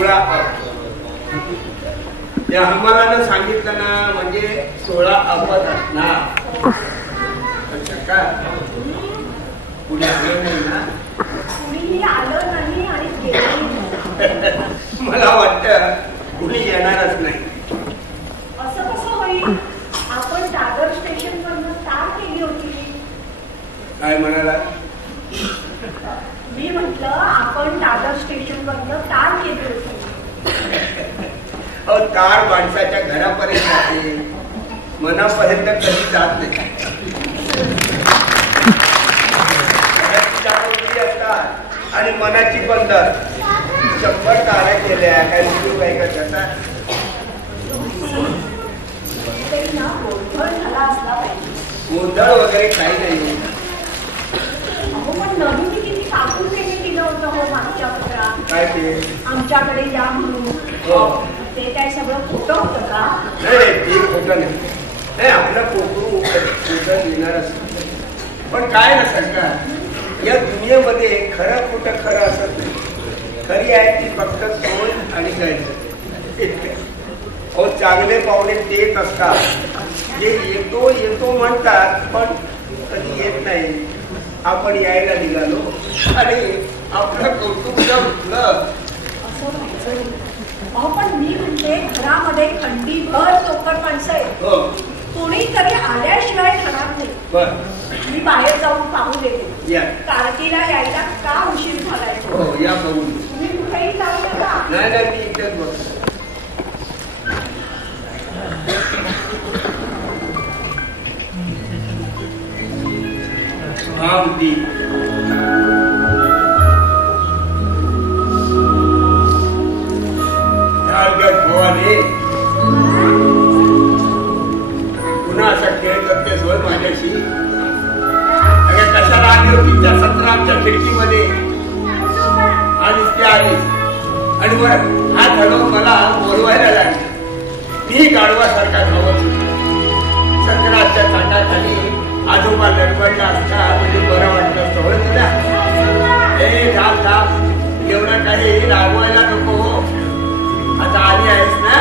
16 या आम्हाला सांगितलं ना म्हणजे 16 अपद असणार. का कुणी आलं नाही ना? कुणीही आलं नाही आणि मला वाटतं कुणी येणारच नाही. असं कसं होईल? आपण दादर स्टेशन वरनं तार केली होती. काय म्हणाला? मी म्हटलं आपण दादर स्टेशन वरनं तार केली होती. तार माणसाच्या घरापर्यंत जाते, मनापर्यंत कधी जात नाही. असतात आणि मनाची बंदर 100 तारा केल्या काय उपयोग आहे का त्याचा? गोंधळ वगैरे काही नाही. पण नवीन किती टाकून दिलं होतं हो मागच्या पत्रात. काय ते? आमच्याकडे या म्हणून. ते काय सगळं खोटं होतं का? नाही ते खोटं नाही. आपलं पोकरू लिहिणार असत. पण काय ना सरकार या दुनियेमध्ये खरं कुठं खरं असत नाही. खरी आहे ती फक्त सोन आणि गैर. हो चांगले पाहुणे तेच असतात जे येतो येतो म्हणतात पण कधी येत नाही. आपण यायला निघालो आणि आपलं कौतुक उठलं. पण मी म्हणते घरामध्ये खंडीभर चोकर माणसं आहेत. कोणीतरी आल्याशिवाय खाणार नाही. मी बाहेर जाऊन पाहू देते. कारकीला यायला का उशीर झालाय? हो या बघून. तुम्ही कुठेही जाऊ नका. नाही नाही मी इथेच बघतो. अगदी भवाने पुन्हा असा खेळ करतेस होय माझ्याशी? अगं कशाला आली होती त्या 17 खिडकीमध्ये आणि त्या आली आणि वर हात हलवून मला बोलवायला लागले. मी गाढवासारखा धावत 17च्या ताटाखाली आजोबा लडबडला असता म्हणजे बरं वाटलं असतं होय तुला? धाप धाप एवढं काही रागवायला नको हो. आता आली आहेस ना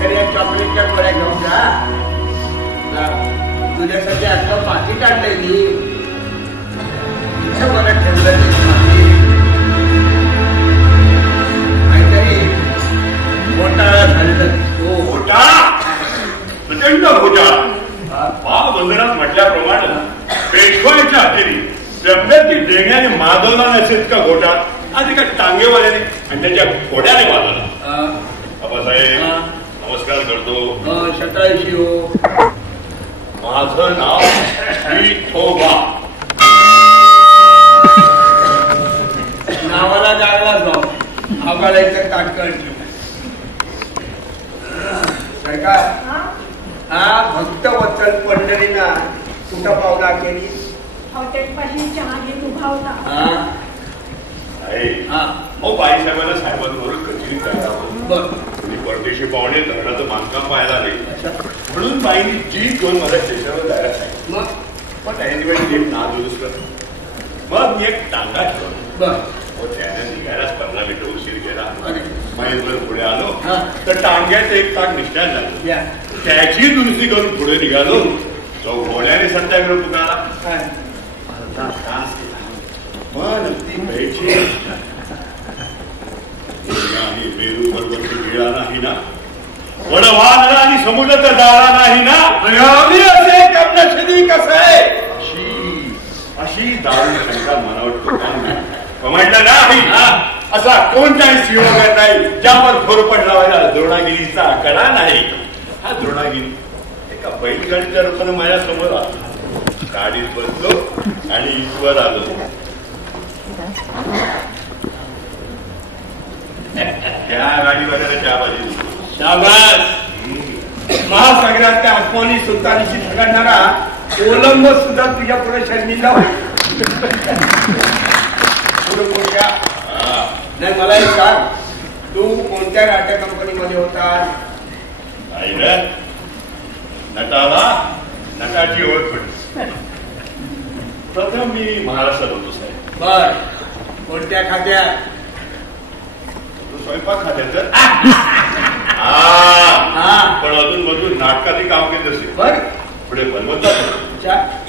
तर या चॉकलेटच्या गोळ्या घेऊन जा. तुझ्यासाठी आता पाठी काढलंय मी. मला ठेवलं काहीतरी घोटाळा झालेला. हो घोटाळा, प्रचंड घोटाळा. बंधनात म्हटल्याप्रमाणे पेशवाईच्या हातेने जबरदस्ती देण्याने माधवला नसेल का घोटाळा? आधी का टांगेवाल्याने आणि त्याच्या घोड्याने माधवला. बाबासाहेब नमस्कार करतो. शतायुषी हो. माझं नाव विठोबा. नावाला जायला जाऊ आम्हाला इथं ताटकळ सरकार. हा भक्त वत्सल पंढरीना कुठं पावला केली? हॉटेलपाशी चहा घेत उभा होता. बाईसाहेबांना साहेबांबरोबर कचेरी करावं. परदेशी पाहुणे धरणाचं बांधकाम पाहायला नाही म्हणून बाईंनी जी घेऊन मला स्टेशनवर जायला सांगितलं. पण त्याने नादुरुस्त कर. मग मी एक टांगा ठेवला. त्याने निघायलाच 15 मिनिटं उशीर केला. माहीतभर पुढे आलो तर टांग्याचं एक ताक निष्ठान झालं. त्याची दुरुस्ती करून पुढे निघालो. तो घोड्याने सत्याग्रह पुकारला. अर्धा तास केला. मग ती भेटची आणि मेरू पर्वती गिळा नाही ना, वडवानला आणि समुद्र डाळा नाही ना, असे कर्णशरी कसं आहे अशी दारू शंका मनावर म्हटलं नाही. असा कोणताही शिवगर नाही ज्यावर खोरपण लावायला द्रोणागिरीचा आकडा नाही. हा द्रोणागिरी एका बैलगाडीच्या रूपाने माझ्या समोर आला. गाडीत बसलो आणि इथवर आलो. त्या गाडीवाल्याला चहा पाहिजे. शाबास. महासागरात त्या अफवानी सुलतानीशी झगडणारा कोलंबो सुद्धा तुझ्या पुढे शर्मिंदा नाही. मला एक सांग, तू कोणत्या नाट्य कंपनीमध्ये होता? नटाला नटाची ओळख पडली. प्रथम मी महाराष्ट्रात होतो साहेब. बर. कोणत्या खात्यात? स्वयंपाक खात्याचं पण अजून मधून नाटकातही काम केलं असेल. पुढे बनवतात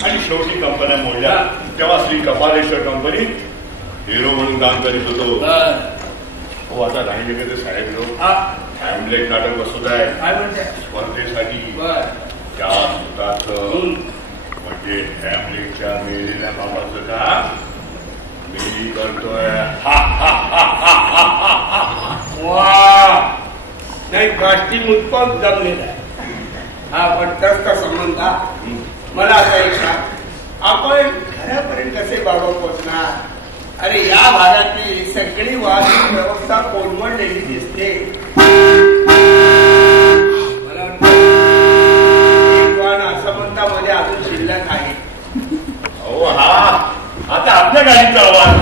आणि शेवटी कंपन्या मोडल्या तेव्हा श्री कपालेश्वर कंपनी हिरो म्हणून काम करीत होतो. हो आता नाही गेले साहेब लोक हॅमलेट नाटक बसवत आहे स्पर्धेसाठी. त्या म्हणजे हॅमलेटच्या मेलेल्या बाबाचं काम मी करतोय. नाही कास्टिंग उत्पन्न जमलेला आहे. हा पण तसं संबंध मला आता एक आपण घरापर्यंत कसे बाबा पोचणार. अरे या भागातली सगळी वाहतूक व्यवस्था कोलमडलेली दिसते. मला वाटतं एक वाहन असमंतामध्ये अजून शिल्लक आहे. हो हा आता आपल्या गाडीचा आवाज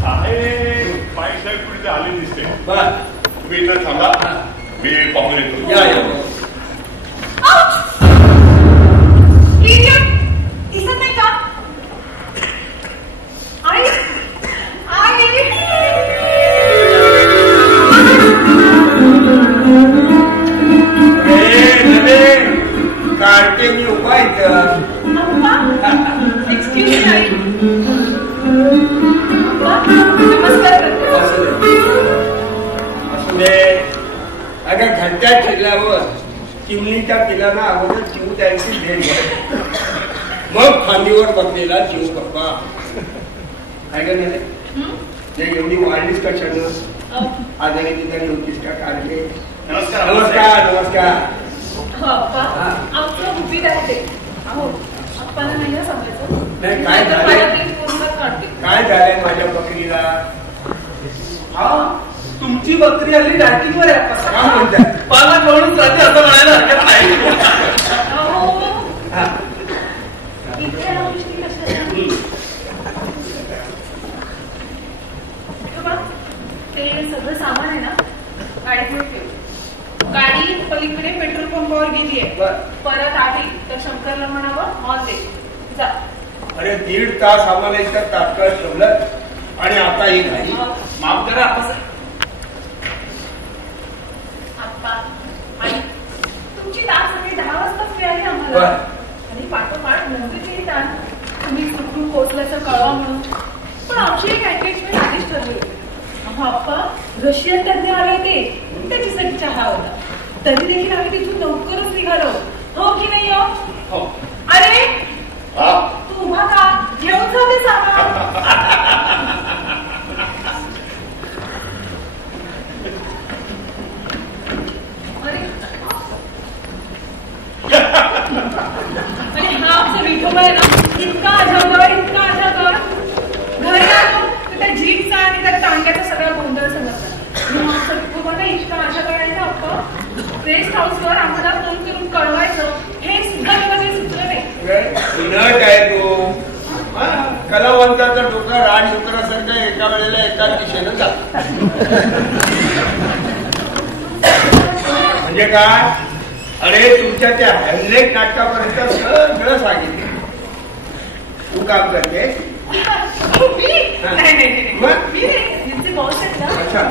साहेब बाईसाहेब कुठे आले दिसते. तुम्ही इथं थांबा मी पाहून येतो. दिसत नाही का आई काढते मी उपाय एक्सक्यूज नाही नमस्कार करते. असू दे. अगं घंट्या ठेवल्यावर चिमणीच्या पिलांना अगोदर जीव द्यायची भेट घ्या मग फांदीवर बसलेला जीव बाप्पा. काय का नाही एवढी वाढलीच कशानं आजारी तिथं नोटीस का काढले. नमस्कार नमस्कार नमस्कार. आमचं गुपित आहे ते. अहो आपल्याला नाही ना सांगायचं. नाही काय झालंय काय झालंय माझ्या बकरीला. तुमची बकरी हल्ली डायटिंगवर आहे. काय म्हणतात पालक म्हणून जाते असं म्हणायला हरकत नाही. ते सगळं सामान आहे ना गाडीत ठेव. गाडी पलीकडे पेट्रोल पंपावर गेली आहे. परत आली तर शंकरला म्हणावं हॉल दे जा. अरे 1.5 तास आम्हाला इथं तात्काळ ठेवलं आणि आता ही गाडी माफ करा आणि तुमची तास सगळी 10 वाजता मिळाली आम्हाला. आणि पाठोपाठ नंदीची ताण तुम्ही कुठून पोहोचल्याचं कळवा म्हणून. पण आमची एक एंगेजमेंट आधीच ठरली होती. अप्पा रशियन तज्ञ आले ते त्याच्यासाठी चहा होता. तरी देखील आम्ही तिथून लवकरच निघालो. हो की नाही हो. अरे तू उभा का घेऊन जाते सामान. आणि हा आमचा विठोबा आहे ना इतका अजागर घरी आलो तर त्या जीपचा आणि त्या टांग्याचा सगळा गोंधळ समजला. आमचा विठोबा ना इतका अजागर आहे ना अप्पा रेस्ट हाऊसवर आम्हाला फोन करून कळवायचं हे सुद्धा माझे सूत्र नाही. नट आहे तो कलावंताचा डोका रान डुकरासारखं एका वेळेला एका दिशेनं जात. म्हणजे काय अरे तुमच्या त्या हॅमलेट नाटकापर्यंत सगळं सांगितलं. तू काम करते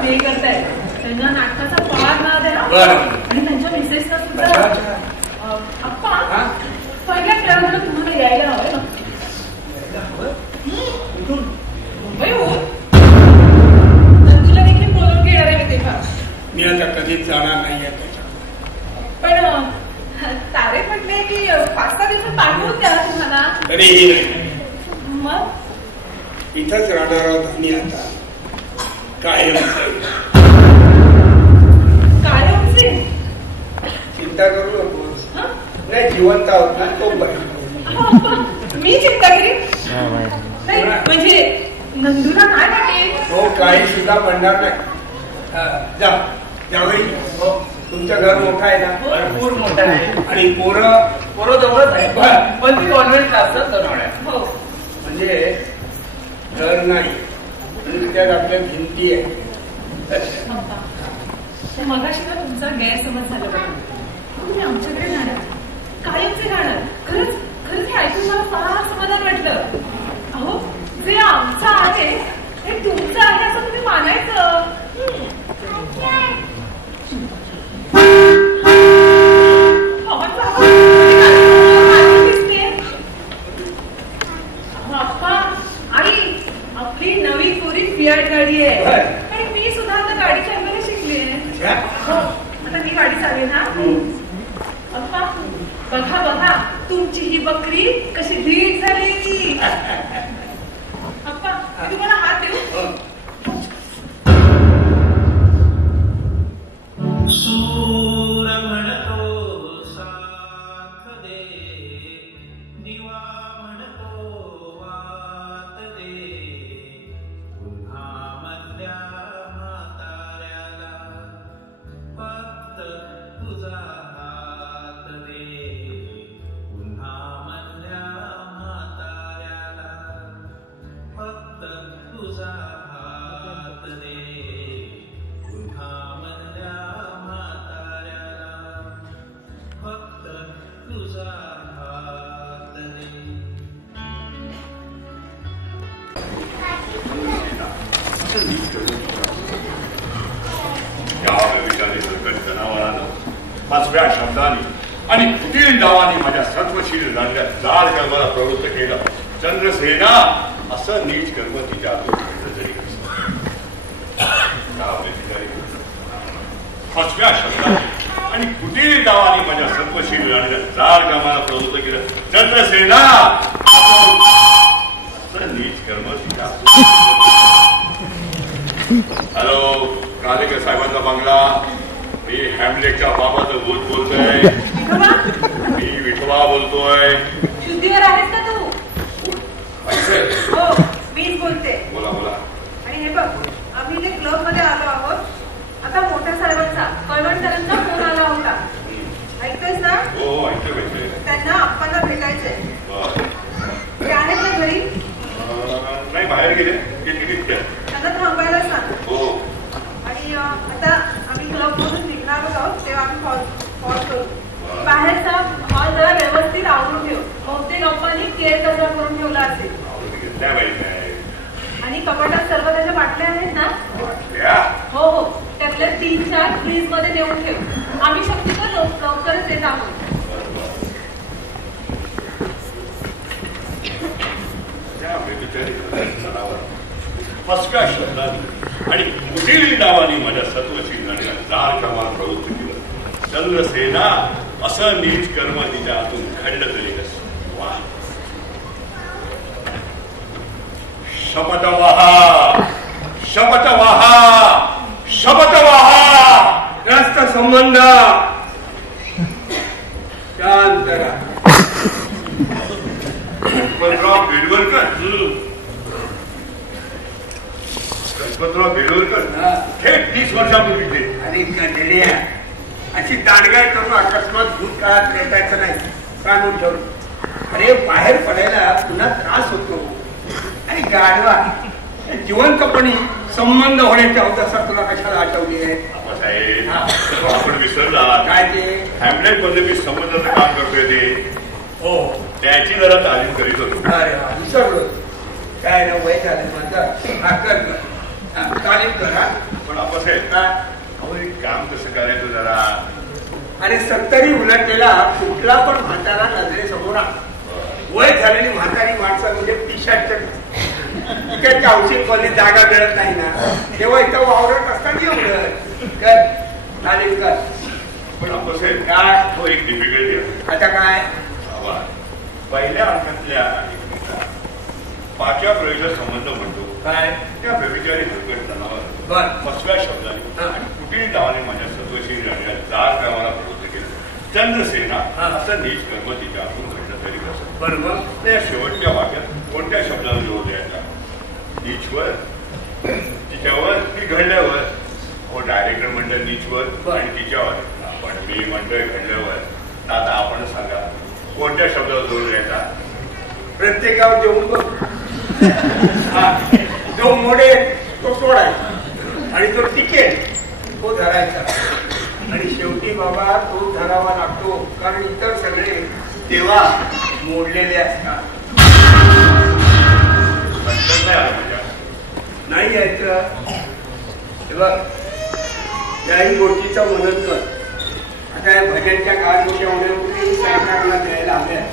मी करताय त्यांना नाटकाचा फार नाद आहे ना आणि त्यांच्या मिसेसचा सुद्धा. अप्पा पहिल्या खेळाला तुम्हाला यायला हवंय ना मुंबईहून. तुला देखील बोलून घेणार आहे तेव्हा. मी आता कधीच जाणार नाहीये त्याच्या. पण तारे म्हटले की 5-6 दिवसात पाठवून द्या तुम्हाला. तरीही नाही. मग इथंच राहणार आहोत आम्ही आता कायम. चिंता करू नकोस. नाही जिवंत आहोत ना तो बरं. मी चिंता केली नाही म्हणजे नंदूला नाही वाटेल. हो काही सुद्धा म्हणणार नाही. जा त्यावेळी तुमचं घर मोठं आहे ना. भरपूर मोठं आहे आणि पोरं जवळच आहे. पण ती कॉन्व्हेंट असतात बनवण्यात. हो म्हणजे घर नाही त्यात आपल्या भिंती आहे. मगाशी ना तुमचा गैरसमज झाला पाहिजे. तुम्ही आमच्याकडे जाणार कायमचे जाणार. खरंच हे ऐकून मला फार समाधान वाटलं. अहो जे आमचं आहे हे तुमचं आहे असं तुम्ही मानायचं. फियाट गाडी आहे आणि मी सुद्धा आता गाडी चालवायला शिकली आहे. आता मी गाडी चालवेन हा. अप्पा बघा बघा तुमची ही बकरी कशी धीट झाली. अप्पा मी तुम्हाला हात देऊ. सूर म्हणतो साथ दे, दिवा म्हणतो वात दे, पुन्हा मधल्या म्हाताऱ्याला फक्त तुझा हात दे, पुन्हा मधल्या म्हाताऱ्याला फक्त तुझा हात दे, पुन्हा मधल्या फक्त तुझा हात दे. या विचारी सकट जनावरानं 5व्या शब्दाने आणि कुटील डावाने माझ्या सत्वशील झालेल्या जाड कर्माला प्रवृत्त केलं. चंद्रसेना असं नीच कर्म तिच्या हातून घडलं तरी विचारी 5व्या शब्दाने आणि कुटील डावाने माझ्या सत्वशील झालेल्या जाड कर्माला प्रवृत्त केलं. चंद्रसेना असं नीच कर्म तिच्या हॅलो कालेकर साहेबांचा बंगला. मी हॅमलेटच्या बाबाचं भूत बोलतोय. मी विठोबा बोलतोय. शुद्धीवर आहेस का तू? हो मीच बोलते. बोला बोला. आणि हे बघ आम्ही जे क्लब मध्ये आलो आहोत. आता मोठ्या साहेबांचा कळवणकरांचा फोन आला होता. ऐकतोयस ना? हो ऐकतोय. त्यांना आप्पांना भेटायचंय. ते आहेत ना घरी? नाही बाहेर गेले. किती त्यांना थांबायला सांग. हो. आणि आता आम्ही क्लब मधून निघणार आहोत तेव्हा आम्ही कॉल करू. बाहेरचा हॉल जरा व्यवस्थित आवरून ठेव. बहुतेक अप्पांनी केअर कचरा करून ठेवला असेल. आणि कपाटात सर्व त्याच्या बाटल्या आहेत ना? हो हो त्यातल्या 3-4 फ्रीज मध्ये नेऊन ठेव. आम्ही शक्यतो लवकरच येत आहोत. फसव्या शब्दाने आणि कुठेही डावाने माझ्या सत्वशील झालेल्या जाड कर्माला प्रवृत्त केलं. चंद्रसेना असं नीच कर्म तिच्या हातून घडलं तरी कसं. वा शपथ वाहा शपथ वाहा शपथ वाहा. ग्रस्त संबंध शांत राहा. गणपतराव बेडवलकर गणपतराव बेडवलकर थेट 30 वर्षापूर्वी ते. आणि गंडल्या अशी दांडगाय करून अकस्मात भूतकाळात भेटायचं नाही. काढून ठेवलं. अरे बाहेर पडायला पुन्हा त्रास होतो. आणि गाडवा जिवंतपणी संबंध होण्याची अवदसा तुला कशाला आठवली आहे? साहेब आपण विसरला काय ते? हॅमलेट मध्ये मी संबंधाचं काम करतोय ते. हो त्याची जरा तालीम करीत होतो. अरे विसरलो. काय ना वय झालं माझं. कर तालीम करा. पण आपण एक काम कसं करायचं जरा. आणि 70 उलटलेला कुठला पण म्हातारा नजरेसमोर वय झालेली म्हातारी माणसं म्हणजे पिशाचं इकडच्या औषध मध्ये जागा मिळत नाही ना तेव्हा इथं वावरत असताना एवढं कर तालीम कर. पण आपण काय हो एक डिफिकल्टी आहे. आता काय पहिल्या अंकातल्या 5व्या प्रवेशाचा संबंध म्हणतो. काय त्या व्यभिचारी हलकट जनावर बर 5व्या शब्दाने आणि कुठेही डावाने माझ्या सत्वशील झालेल्या जाड कर्माला प्रवृत्त केलं. चंद्रसेना असं नीच कर्म तिच्या हातून घडलं तरी कसं. बरोबर. त्या शेवटच्या वाक्यात कोणत्या शब्दाला जोर द्यायचा? नीचवर तिच्यावर की घडल्यावर? हो डायरेक्टर म्हणतं नीचवर आणि तिच्यावर. पण मी म्हणतोय घडल्यावर. आता आपण सांगा कोणत्या शब्दावर जोर द्यायचा? प्रत्येकावर देऊन बघ. जो मोडे तो सोडायचा आणि जो टिकेल तो धरायचा. आणि शेवटी बाबा तो धरावा लागतो कारण इतर सगळे तेव्हा मोडलेले असतात. नाही यायचं. याही गोष्टीचं मनन कर. आता या भजनच्या काळात मोठ्या होण्यापूर्वी सरकारला द्यायला हव्या.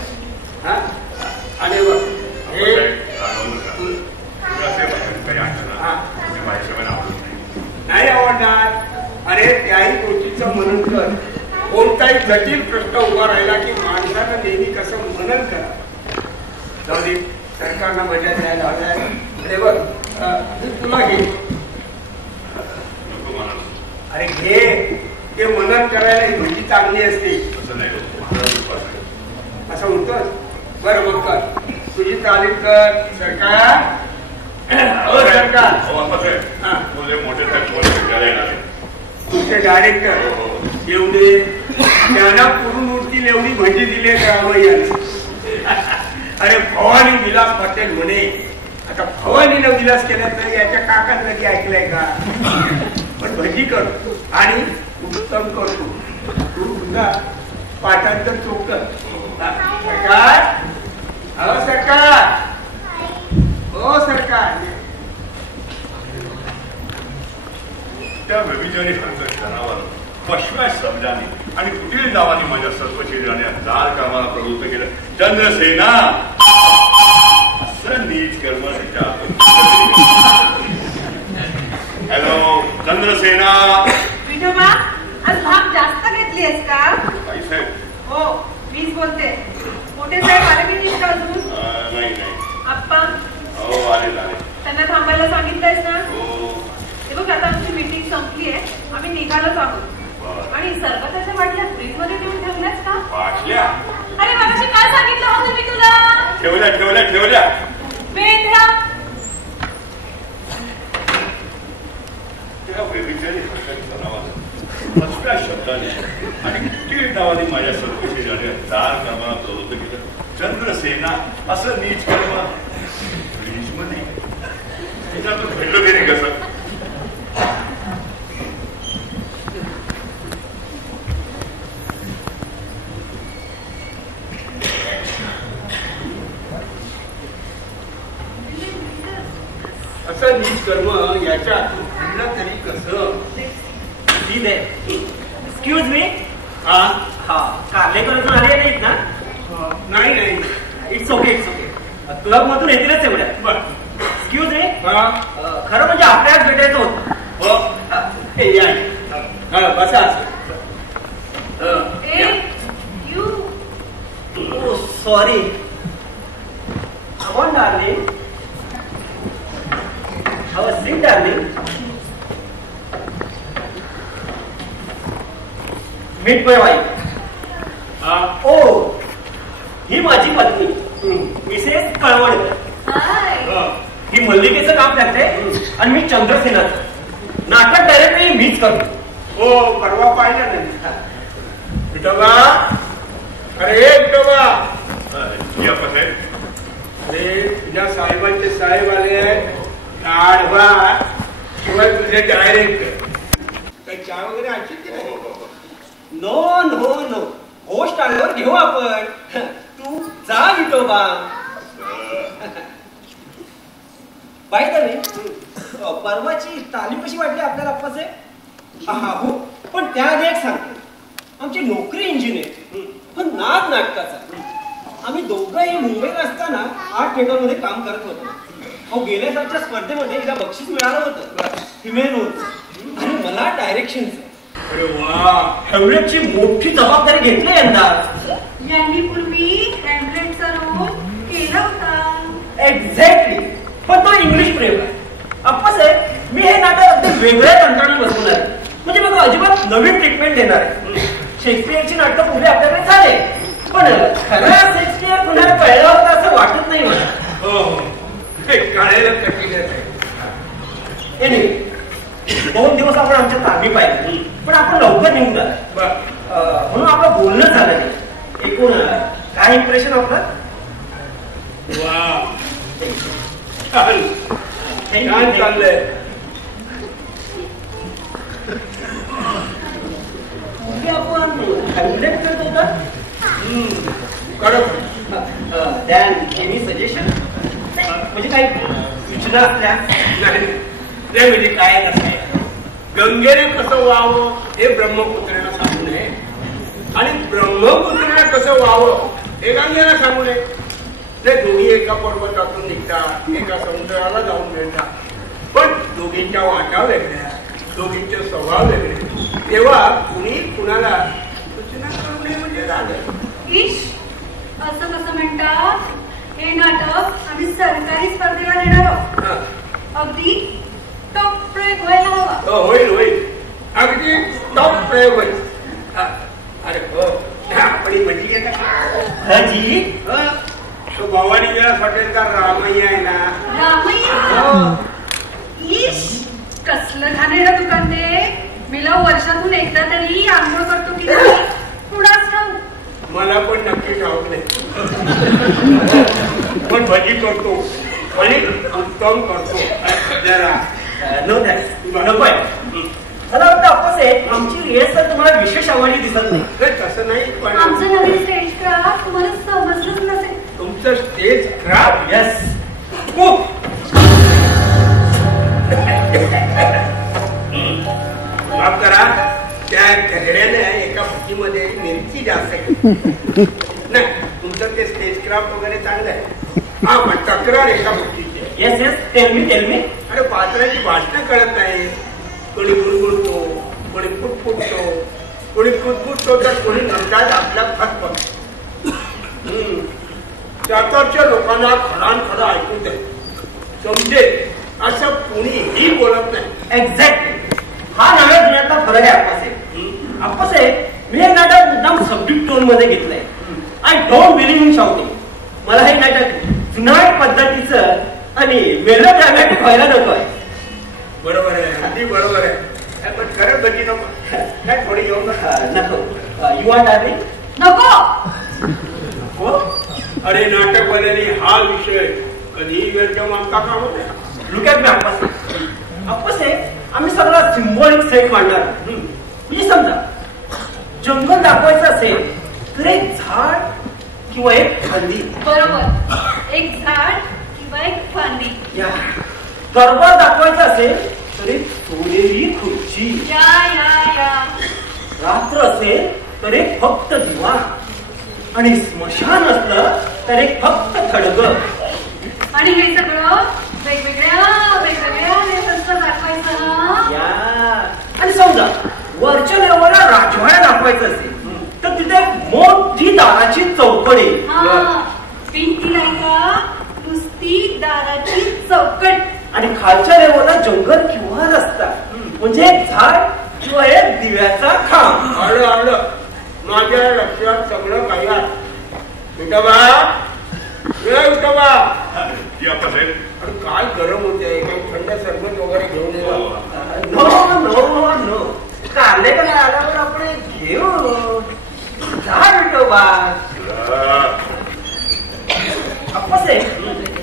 हा आणि बघ हे म्हणतात अरे त्याही गोष्टीचं मनन कर. कोणताही जटिल प्रश्न उभा राहिला की माणसानं नेहमी कसं मनन करा. जाऊ दे सरकारनं मजा द्यायला हव्या. अरे बघ तुला घे. अरे घे ते मनन करायला ही भजी चांगली असते. असं म्हणतोस. बरं बघ कर तुझी तालीम कर. सरकार सरकार तुमचे डायरेक्टर एवढे त्यांना पुरून उठतील एवढी भजी दिले रामय्या. अरे भवानी विलास पटेल म्हणे. आता भवानीनं विलास केला तर याच्या काकात कधी ऐकलंय का. पण भजी करतो आणि उत्तम करतो. तू तुझा पाठांतर चोख कर. सरकार हो सरकार हो सरकार. त्या व्यभिचारी जनावर पशव्या शब्दाने आणि कुटील नावाने माझ्या सर्व शरीराने दार कामाला प्रवृत्त केलं. चंद्रसेना असं नीच कर्म. हॅलो चंद्रसेना. विठोबा आज भाग जास्त घेतली आहेस का. आई साहेब. हो मीच बोलते. मोठे साहेब आले की नाही का अजून. नाही आप्पा. हो आले त्यांना थांबायला सांगितलंयस ना. हो. हे बघ आता आमची मीटिंग संपली आहे. आम्ही निघालोच आहोत. आणि सरबताच्या बाटल्या फ्रीज मध्ये ठेवून ठेवल्यास का. बाटल्या. अरे मगाशी काय सांगितलं होतं मी तुला. ठेवल्या ठेवल्या ठेवल्या. वेद्या त्या व्यभिचारी जनावर पशव्या शब्दाने आणि कुटील नावाने माझ्या सर्व शरीराने दार कामाला प्रवृत्त केलं. चंद्रसेना असं नीच कर्म. नीच म्हणे त्याच्यातून घडलं गेले कसं. असं नीच कर्म याच्यातून घडलं तरी कसं. Excuse me. हा कार्लेकर अजून आले नाहीत ना. नाही नाही it's okay it's okay. Club मधून येतीलच एवढ्या. Excuse me. खरं म्हणजे आपल्यालाच भेटायचं होतं. बसा. Sorry. Come on, darling. Have a seat, darling. Meet my wife. ही माझी पत्नी मिसेस कळवणकर. ही मल्लिकेचं काम करते आणि मी चंद्रसेनाचं. नाटक डायरेक्टली मीच करतो. हो परवा पाहिलं नाही. विठोबा अरे विठोबा. अरे तुझ्या साहेबांचे साहेब आले आहेत. आडवा शिवाय तुझे डायरेक्टर. काही चहा वगैरे आणशील की नाही. No no no. गोष्ट आल्यावर घेऊ आपण. तू जा विठोबा. बाई तर परवाची तालीम कशी वाटली आपल्याला आप्पाचे. हो पण त्याआधी एक सांगतो. आमची नोकरी इंजिनियर पण नाद नाटकाचा. आम्ही दोघंही मुंबईत असताना 8 थिएटरमध्ये काम करत होतो. अहो गेल्या सालच्या स्पर्धेमध्ये एकदा बक्षीस मिळालं होतं. हिमेन होत आणि मला डायरेक्शनचं. अरे वा. हेवढ्याची मोठी जबाबदारी घेतली यंदा. यांनी पूर्वी हॅम्लेटचा रोल केला होता. एक्झॅक्टली. पण तो इंग्लिश प्रयोग आहे. अप्पासाहेब मी हे नाटक अगदी वेगळ्या कंटाळून बसवणार आहे. म्हणजे बघा अजिबात नवीन ट्रीटमेंट देणार आहे. शेक्सपियरची नाटकं पुढे आपल्याकडे झाले पण खरा शेक्सपियर पुन्हा कळला होता असं वाटत नाही मला. हो कळायला कठीण आहे. 2 दिवस आपण आमच्या ताबी पाहिजे पण आपण लवकर निघून झालं म्हणून आपलं बोलणं झालं नाही. एकूण काय इम्प्रेशन आपलं. वा छान छान चाललंय. आपण हॅम्लेट करत होता. दॅन एनी सजेशन म्हणजे काही सूचना असल्या. नाही म्हणजे काय कसं आहे. गंगेने कसं व्हावं हे ब्रह्मपुत्रांना सांगू नये आणि ब्रह्मपुत्रांना कसं व्हावं हे गंगेला सांगू नये. ते दोघी एका पर्वतातून निघतात एका समुद्राला जाऊन मिळतात पण दोघींच्या वाटा वेगळ्या. दोघींचे स्वभाव वेगळे, तेव्हा कुणी कुणाला सूचना करू नये म्हणजे झालं. ईश, असं कसं म्हणतात? हे नाटक आम्ही सरकारी स्पर्धेला देणार आहोत. अगदी टॉप प्रयोग व्हायला हवा. होईल होईल, अगदी टॉप प्रयोग होईल. अरे हो, आपण भजी घेता भजी? तो भवानी विलास हॉटेलचा रामय्या आहे ना. रामय्या? ईश, कसलं घाणेरडं दुकान ते. मीला वर्षातून एकदा तरी आंघोळ करतो की नाही कुणाच ठाऊक. मला पण नक्की ठाऊक नाही, पण भजी करतो आणि उत्तम करतो. जरा नो नकोय. मला वाटतं अप्पासाहेब आमची रिहर्सल तुम्हाला विशेष आवडली दिसत नाही. तसं नाही, पण आमचं नवीन स्टेज क्राफ्ट तुम्हाला समजलंच नसेल. तुमचं स्टेज क्राफ्ट? यस. माफ करा, त्या गजऱ्याने एका भजीमध्ये मिरची जास्त केली. नाही, तुमचं ते स्टेज क्राफ्ट वगैरे चांगलं आहे. हा, पण तक्रार एका भजीची आहे. Yes yes, tell me. अरे पात्राची भाषणं कळत नाही. कोणी गुणगुणतो, कोणी फुटफुटतो, कोणी फुटफुटतो, तर कोणी नंतर आपल्या फटफट. त्याच्या लोकांना खडान ऐकू दे, समजेल असं कुणीही बोलत नाही. एक्झॅक्टली, हा नव्या दुनियातला फरक आहे अप्पासाहेब. अप्पासाहेब, मी हे नाटक मुद्दाम सब्जेक्ट टोन मध्ये घेतलंय. I don't believe in shouting. मला हे नाटक जुनाट पद्धतीचं आणि मेलोड्रामॅटिक व्हायला नको आहे. बरोबर आहे, अगदी बरोबर आहे. पण खरं भजी नको काय, थोडी घेऊन नको. यू वॉन्ट आधी? नको. हो, अरे नाटकवाल्याने हा विषय कधीही व्यर्थ मागता कामा नये. Look at me Appasaheb. Appasaheb, आम्ही सगळा सिम्बॉलिक सेट मांडणार. म्हणजे समजा जंगल दाखवायचं असेल तर एक झाड किंवा एक फांदी. बरोबर, एक झाड किंवा एक फांदी. या दरबार दाखवायचा असेल तर एक सोनेरी खुर्ची. या रात्र असेल तर एक फक्त दिवा, आणि स्मशान असलं तर एक फक्त खडगं. आणि हे सगळं वेगवेगळ्या लेखनाचं दाखवायचं ना. या, आणि समजा वरच्या लेवलला राजवाडा दाखवायचं असेल तर तिथे मोठी दाराची चौकडी. भिंतीला का नुसती दाराची चौकट. आणि खालच्या लेवलला जंगल किंवा रस्ता, म्हणजे एक झाड किंवा एक दिव्याचा खांब. आलं माझ्या लक्षात सगळं काही आहे. विठोबा, अरे काय गरम होते, काही थंड सरबत वगैरे घेऊन ये. नो, कांदेकडे आल्यावर आपण घेऊ. जा विठोबा. अप्पासाहेब,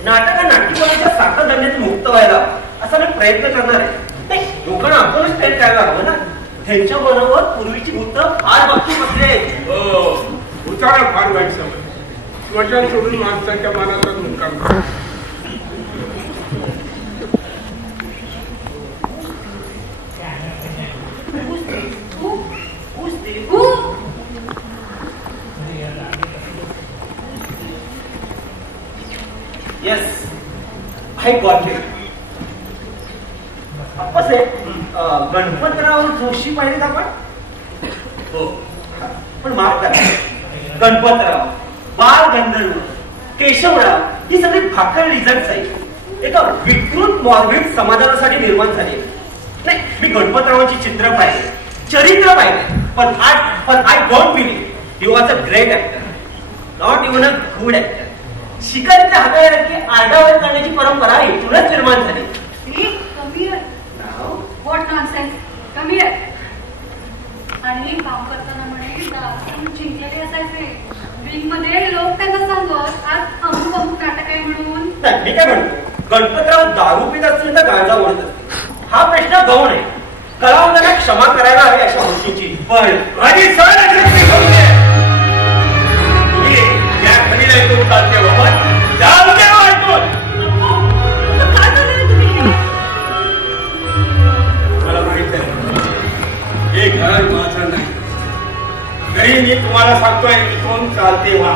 नाटकाच्या साखरधंद्यातून मुक्त व्हायला असा मी प्रयत्न करणार आहे. नाही, लोकांना आपणच ट्रेन करायला हवं ना. त्यांच्या बरोबर पूर्वीची भूत फार बाकी बसले आहेत. भूताला फार वाईट समज. स्मशान सोडून माणसाच्या मनाचा मुक्काम. Yes, I got it. Appasaheb, Ganpatrao Joshi पाहिलेत आपण? हो, पण माफ करा, गणपतराव, बाळ गंधर्व, केशवराव ही सगळी फाकळ रिझल्ट आहे. एका विकृत मॉर्बिड समाजासाठी निर्माण झाले. नाही, मी गणपतरावांची चित्र पाहिले, चरित्र पाहिले, पण I don't believe he was a great actor, not even a good actor. शिकारीच्या हाताळ्याची आरडाओरड करण्याची परंपरा इथूनच निर्माण झाली. What nonsense, come here. आणि काम करताना म्हणे जिंकलेले असायचे. विंग मध्ये लोक त्यांना सांगत आज अमुक नाटक आहे म्हणून. मी काय म्हणतो, गणपतराव दारू पित असतील तर गांजा ओढत असतील, हा प्रश्न गौण आहे. कलावंतांना क्षमा करायला हवी अशा गोष्टीची. पण माझी मला माहित आहे हे घर माझं नाही. तरी मी तुम्हाला सांगतोय इथून चालते व्हा.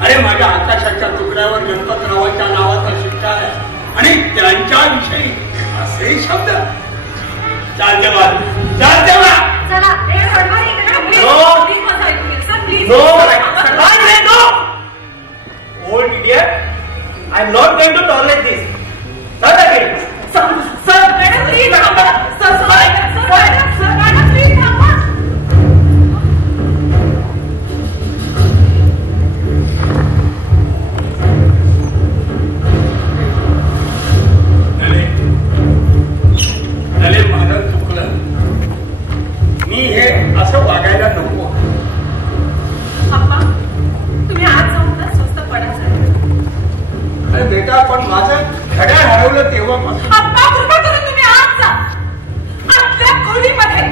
अरे माझ्या आकाशाच्या तुकड्यावर गणपतरावांच्या नावाचा शिक्का आहे आणि त्यांच्याविषयी असे शब्द. शांत व्हा, शांत व्हा. चला हे हळहळ No. प्लीज माझा ऐकून घ्या sir please. No, no. Old idiot, I am not going to tolerate this. Not again. Sir madam please थांबा. सर मॅडम प्लीज थांबा. नले माझं चुकलं. मी हे असं वागायला नको. अप्पा तुम्ही आज जाऊन ना स्वस्त पडायचं. अरे बेटा पण माझं घड्याळ हरवलं तेव्हापासून. अप्पा कृपा करून तुम्ही आज जा आतल्या खोलीमध्ये.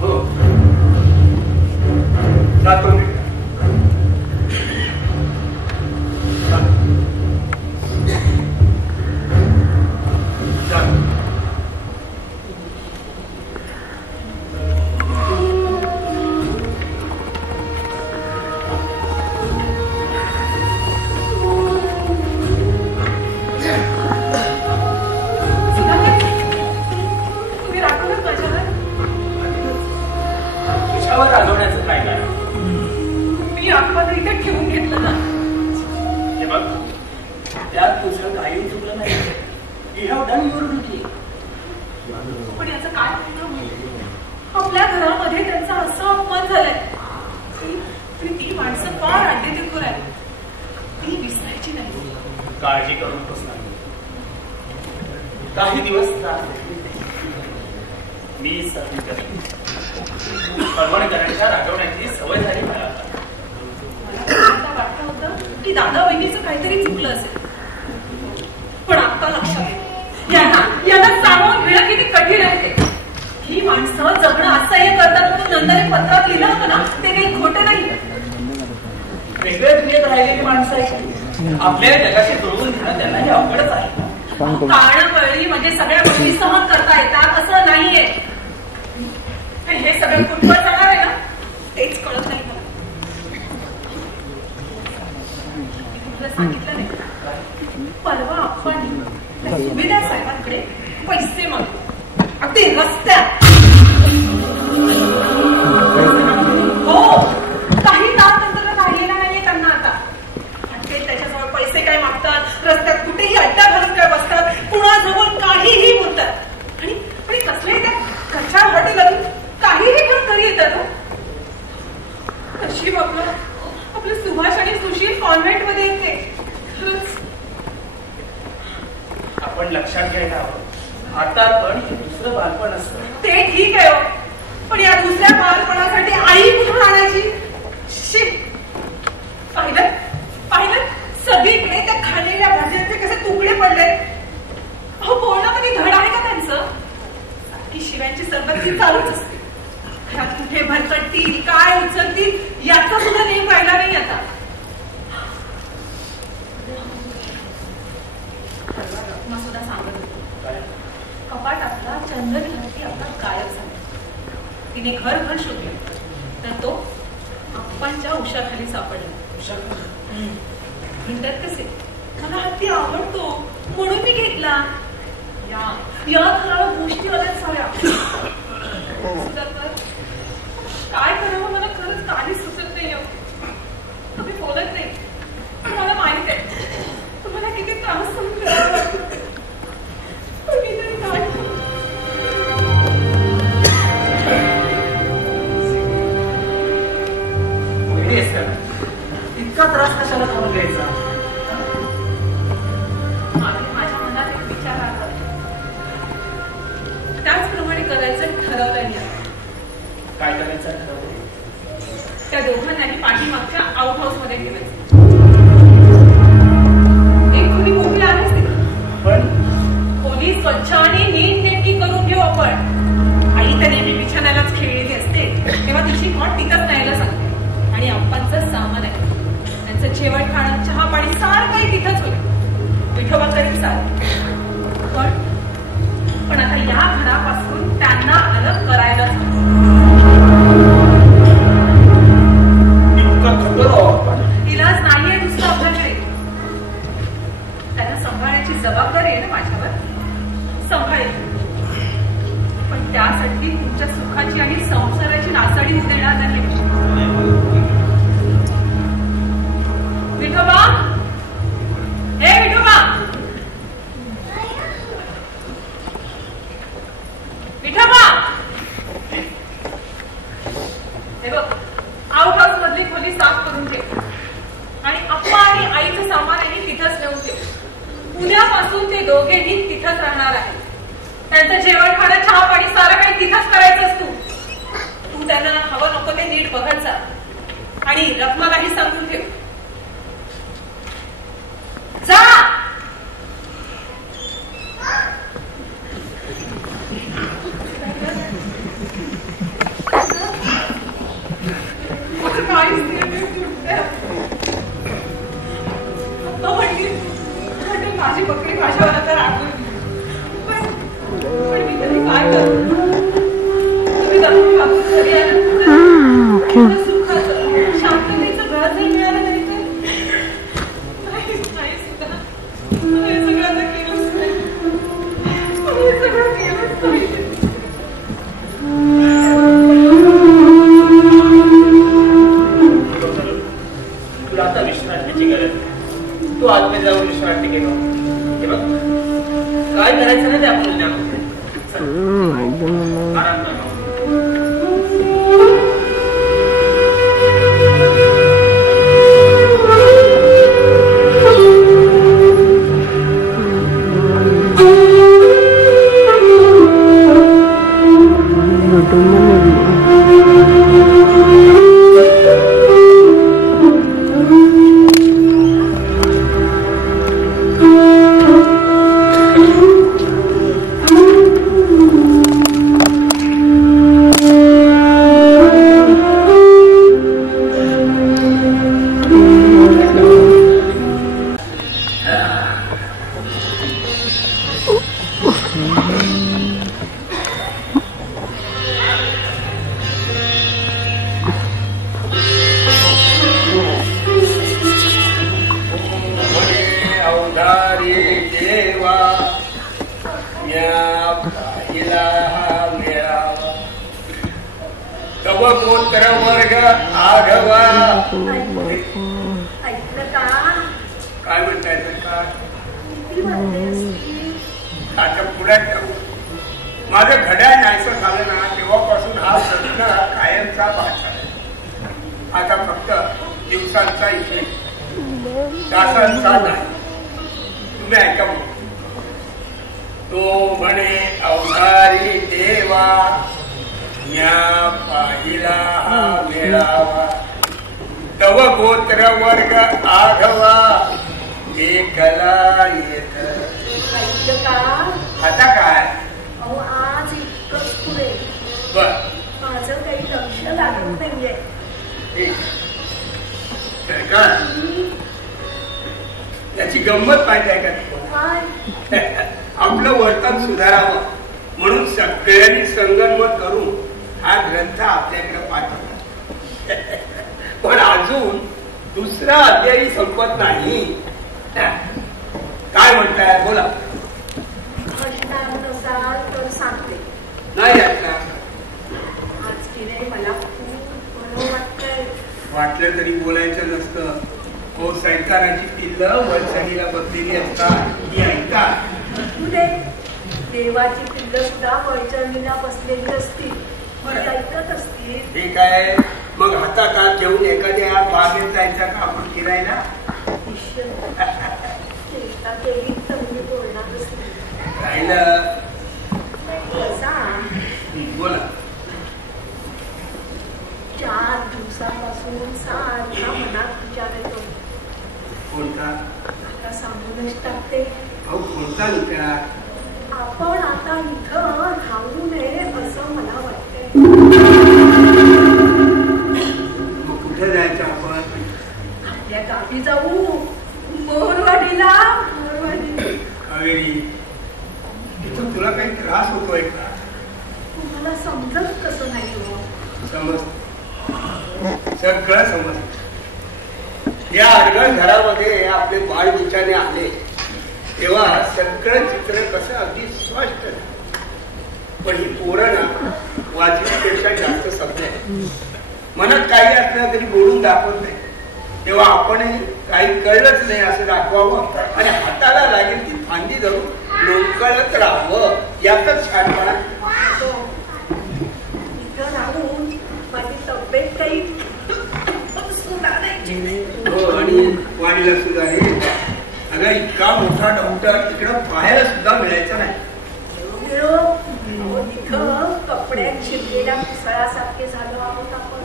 हो जातो मी. तुम्ही राखूनच माझ्यावर. तुझ्यावर रागवण्याचं काय काय. मी आप्पाला इथे ठेवून घेतलं ना. हे बघ त्यात तुझं काही चुकलं नाही. You have done your duty. पण याचं काय परिणाम होईल. आपल्या घरामध्ये त्यांचा असं अपमान झालाय. ती माणसं फार अड्डेतिरपूर आहे. ती विसरायची नाही. काळजी करून बसणार. काही दिवस मी सहन करेन. परवणकरांच्या रागवण्याची सवय झाली मला. मला वाटतं होतं की दादा वहिनीचं काहीतरी चुकलं असेल. पण आता लक्षात यांना सामावून घेणं किती कठीण आहे. ही माणसं जगणं असह्य करतात म्हणून नंदने पत्रात लिहिलं होतं ना ते काही खोटं नाही. वेगळ्या दुनियेत राहिलेली माणसं आहे. आपल्या जगाशी जुळवून घेणं त्यांना हे अवघडच आहे. काळी म्हणजे सगळ्या गोष्टी सहन करता येतात असं नाहीये. आणि हे सगळं कुठवर जाणार आहे ना तेच कळत नाही मला. तुला सांगितलं नाही परवा आपण सुभेदार साहेबांकडे पैसे मागतो अगदी रस्त्यात. हो काही तासतंत्र राहिलेला नाहीये त्यांना आता. आणि ते त्याच्याजवळ पैसे काय मागतात. रस्त्यात कुठेही अड्डा घालून काय बसतात. कुणाजवळ काहीही बोलतात. आणि कसले त्या कच्च्या हॉटेल काहीही घेऊन घरी येतात. नशीब आपलं सुभाष आणि सुशील कॉन्व्हेंट मध्ये येते. खरंच आपण लक्षात घ्यायला हवं. आता पण हे दुसरं बालपण असतं. ते ठीक आहे हो. पण या दुसऱ्या बालपणासाठी आई कुठून आणायची. पाहिलं सगळीकडे त्या खाल्लेल्या भाज्यांचे कसे तुकडे पडले. अहो बोलणं कधी धड आहे का त्यांचं. की शिव्यांची सरबत्ती चालूच असते. घरात कुठे भरकटतील काय उचलतील याचा सुद्धा नेम राहिला नाही आता. सुद्धा सांगत होतो कपाटातला चंदन हाती आपला गायब झाला. तिने घर शोधलं तर तो आप्पांच्या उशाखाली सापडला. म्हणतात कसे मला हत्ती आवडतो म्हणून मी घेतला. या घराला गोष्टी आल्या साऱ्या. काय करावं मला खरंच काही सुचत नाही. तुम्ही बोलत नाही. मला माहित आहे तुम्हाला किती त्रास सहन करावा लागतो. मी तरी काय इतका त्रास कशाला करून घ्यायचा. माझ्या मनात एक विचार आला. त्याचप्रमाणे करायचं ठरवलं नाही. काय करायचं ठरवलं. त्या दोघांनाही पाठीमागच्या आउट हाऊस मध्ये ठेवायचं. एक खुली मोकळी आहेच ती. पण खोली स्वच्छ आणि नीटनेटकी करून घेऊ आपण. आई तर नेहमी बिछाण्यालाच खेळलेली असते तेव्हा तिची कॉट तिथंच न्यायला सांगते. आणि आप्पांचं सामान आहे. त्यांचं जेवण खाणं चहा पाणी सारं काही तिथंच होईल. विठोबा करील सार. पण आता या घरापासून त्यांना अलग करायलाच इलाज नाहीये दुसरं आपल्याकडे. त्यांना सांभाळण्याची जबाबदारी आहे ना माझ्यावर. ते दोघेही तिथंच राहणार आहेत. त्यांचं जेवण खाणं चहा पाणी सारं काही तिथंच करायचंच तू त्यांना हवं नको ते नीट बघत जा आणि रखमालाही सांगून ठेव. जा. माझी बकरी माझ्यावर आता रागवली पण मी तरी काय करू. तुम्ही घरी आलं सुखाचं शांततेचं घर जर मिळालं तरी नाही सुद्धा हे सगळं आता केलंच नाही. हे सगळं केलंच नाही. तुला आता विश्रांतीची गरज नाही. तू आतमध्ये जाऊन विश्रांती घे. हे बघ काय करायचं नाही ते आपण उद्या आराम कर. माझं घड्याळ नाहीचं झालं ना तेव्हापासून हा प्रश्न कायमचा भाषा. आता फक्त दिवसांचा इथे तासांचा नाही. तुम्ही ऐका मग. तो म्हणे अवतारी देवा या पाहिला हा मेळावा तव गोत्र वर्ग आघवा एकला येत. आता काय आज इतकंच पुढे बर माझं काही लक्ष लागत नाहीये. त्याची गंमत पाहिजे का? आपलं वर्तन सुधारावं म्हणून सगळ्यांनी संगनमत करून हा ग्रंथ आपल्याकडे पाठवला. पण अजून दुसरा अध्यायी संपत नाही. काय म्हणताय बोला. तर सांगते नाही आता आज की मला खूप बरं वाटतंय. वाटलं तरी बोलायचं नसतं. हो सैतानाची पिल्लं वरचणीला बसलेली असतात ही ऐकतात. तुझे देवाची पिल्लं सुद्धा वैचरणीला बसलेली असतील ऐकत असतील. ठीक आहे मग हातात हात घेऊन एखाद्या बागेत जायचा का आपण फिरायला. चेष्टा केली तर मी बोलणार असतील. राहिलं बोला. 4 दिवसापासून सारखा मनात विचार येतो. कोणता? आता सांगूनच टाकते. अहो कोणता विचार? आपण आता इथं राहू नये असं मला वाटतंय. मग कुठे जायचं आपण? आपल्या गावी जाऊ. मोरवाडीला. मोरवाडी. कावेरी तिथं तुला काही त्रास होतोय का? तुम्हाला समजत कसं नाही हो? समज सगळं समज. या अडगळ घरामध्ये आपले बाळ बिचारे आले तेव्हा सगळं चित्र कसं अगदी स्पष्ट. पण ही पोरं ना वाचण्यापेक्षा जास्त समजे. मनात काही असलं तरी बोलून दाखवत नाही. तेव्हा आपणही काही कळलंच नाही असं दाखवावं आणि हाताला लागेल ती फांदी धरून लोकलत राहावं यातच छानपणा. इथं राहून माझी तब्येत काही सुधारायची. हो आणि वाणीला सुद्धा हे अगं इतका मोठा डॉक्टर तिकडं पाहायला सुद्धा मिळायचं नाही. तिथं कपड्यात शिरलेल्या पुसळासारखे झालो आहोत आपण.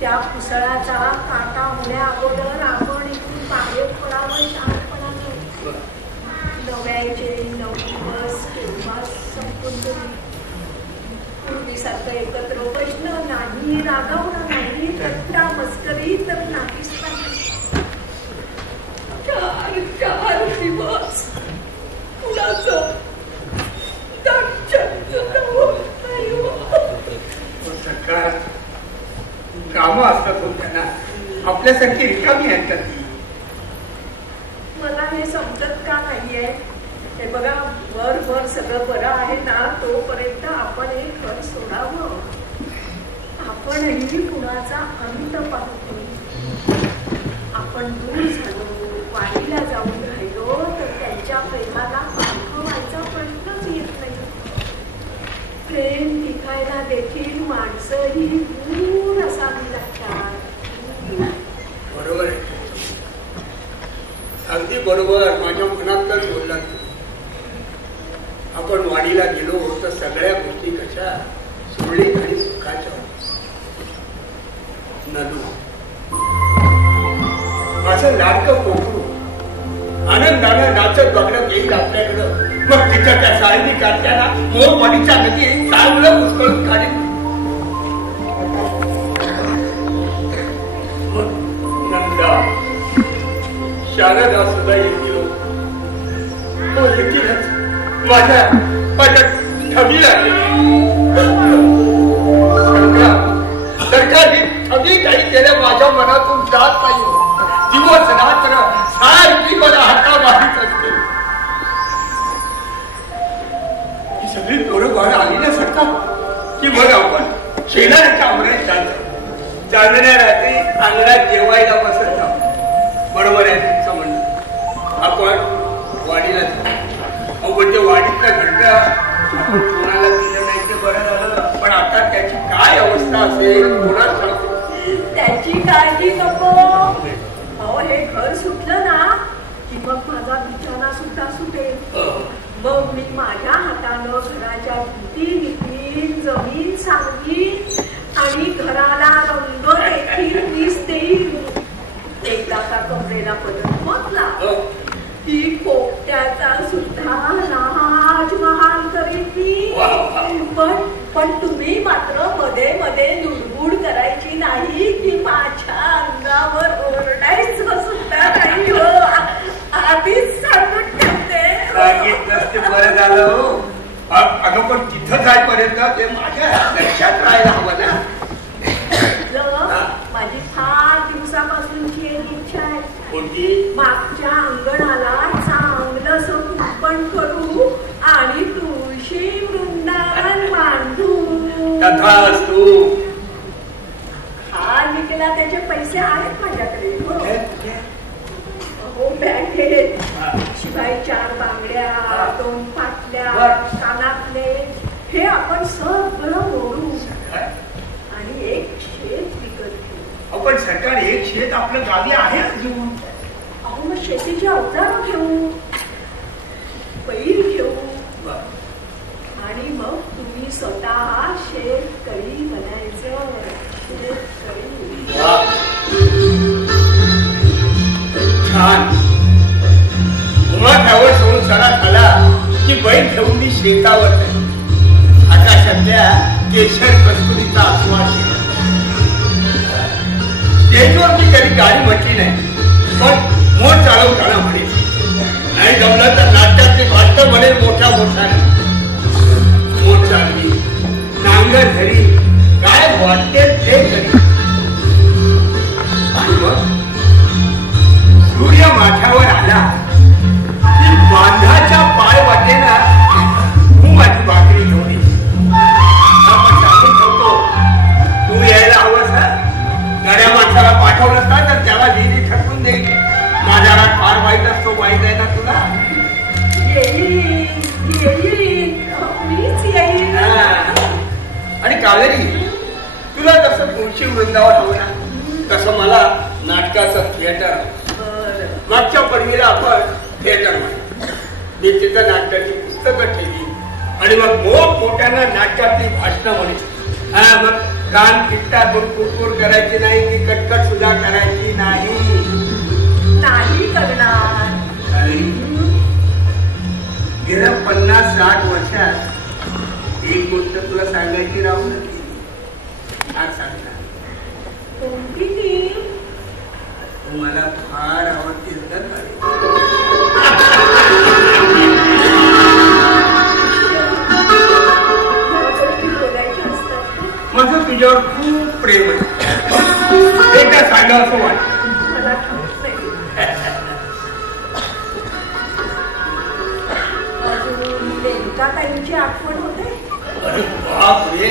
त्या पुसळाचा काटा होण्या अगोदर आपण इथून बाहेर पडावं शांतपणाने. नव्याचे 9 दिवस केव्हा संपून गेले. पूर्वीसारखं एकत्र बसणं नाही, रागावणं नाही, थट्टा मस्करी तर नाहीच नाही. 4 दिवस कुणाचं सरकार कामं असतात हो त्यांना, आपल्यासारखी रिकामी आहेत. मला हे समजत का नाहीये. हे बघा, वर सगळं बरं आहे ना, तोपर्यंत आपण हे घर सोडावं. आपणही कुणाचा अंत पाहतो. आपण दूर झालो, वाडीला जाऊन राहिलो तर त्यांच्या प्रेमाला पारखं व्हायचा प्रश्नच येत नाही. प्रेम टिकायला देखील माणसं ही दूर असावी लागतात. बरोबर आहे, अगदी बरोबर. माझ्या मनातच बोलला. आपण वाडीला गेलो तर सगळ्या गोष्टी कशा सुरळीत आणि सुखाच्या. नदू माझं लाडकं पोटू आनंदानं नाचत बघणं येईल आपल्याकडं. मग तिच्या त्या साळणी काढताना मोरवाडीच्या नदी चांगलं पुष्कळून काढेल. नंदा शारदा सुद्धा येतील. हो येतीलच. माझ्या ठबीला सरकारने ठबी काही केल्या माझ्या मनातून जात नाही. दिवस रात्र सारखी मला हाता मारीत असते. ही सगळी पोरं आली ना सरकार की मग आपण शेणाच्या अमरात चालतो. चांदण्या रात्री अंगणात जेवायला बसत जाऊ. बरोबर आहे तुमचं म्हणणं. आपण वाडीला ते वाडीतलं घडलं आपण कोणाला दिलं नाही ते बरं झालं. पण आता त्याची काय अवस्था असेल कोणाच ठाऊक. त्याची काळजी नको. अहो हे घर सुटलं ना की मग माझा बिछाना सुद्धा सुटेल. मग मी माझ्या हातानं घराच्या भिंती घेतील, जमीन सांगीन आणि घराला रंग देखील मीच देईल. एकदा का कमरेला पदर म्हटला की पोपट्याचा सुद्धा राजमहाल करीन मी. पण तुम्ही मात्र मध्ये मध्ये लुडबुड करायची नाही की माझ्या अंगावर ओरडायचं सुद्धा नाही. हो आधीच सांगून ठेवते. सांगितलंच ते बरं झालं हो. अगं पण तिथं जायपर्यंत ते माझ्या लक्षात राहायला हवं ना. माझी फार दिवसापासूनची एक इच्छा आहे. कोणती? मागच्या अंगणाला चांगलं कुंपण करू आणि तुळशी वृंदावन बांधू. तथास्तु. हा निघाला त्याचे पैसे आहेत माझ्याकडे. हो बँकेत. शिवाय 4 बांगड्या, 2 पाटल्या, कानातले हे आपण सगळं मोडू आणि एक शेत विकत घेऊ. आपण सरकार एक शेत आपलं गावी आहे अजून. अहो मग शेतीची अवजारं घेऊ, बैल घेऊ आणि मग तुम्ही स्वतः शेतकरी बनायचं. शेतकरी. छान. उमाठावर संसारा झाला की बैल घेऊन मी शेतावर जाईल. आता सध्या केशर कस्तुरीचा आश्वास स्टेजवर मी कधी गाडी म्हटली नाही. पण मोठ चालवताना म्हणे नाही जमलं तर नाट्याचे भाष्य म्हणेल मोठ्या मोठ्याने. मोठ चालली नांगर धरी काय वाटते ते करी. सूर्य माथ्यावर आला की बांधाच्या पाय वाटेला तू माझी भाकरी घेऊन ये. आपण सांगून ठेवतो तू यायला हवंस ना. गड्या माणसाला पाठवलं असता तर त्याला विहिरी ठरवून देईल. माझ्या रात फार वाईट असतो. माहीत आहे ना तुला. आणि कावेरी तुला जसं तुळशी वृंदावन हवं ना तसं मला नाटकाचं थिएटर. मागच्या पडवीला आपण थिएटर मी तिथं नाटकाची पुस्तकं ठेवली आणि मग मोठमोठ्यानं नाटकातली भाषणं म्हणे. मग कान पिट्टा कुरकुर करायची नाही, ती कटकट सुद्धा करायची नाही. नाही करणार. अरे गेल्या 50-60 वर्षात एक गोष्ट तुला सांगायची राहून आज सांगणार. कोणती ती? मला फार आवडते माझं तुझ्यावर खूप प्रेम आहे. एकदा सांगा असं वाटतं. मला ठाऊक नाही. अजून लेंकाताईंची आठवण होते. अरे बापरे,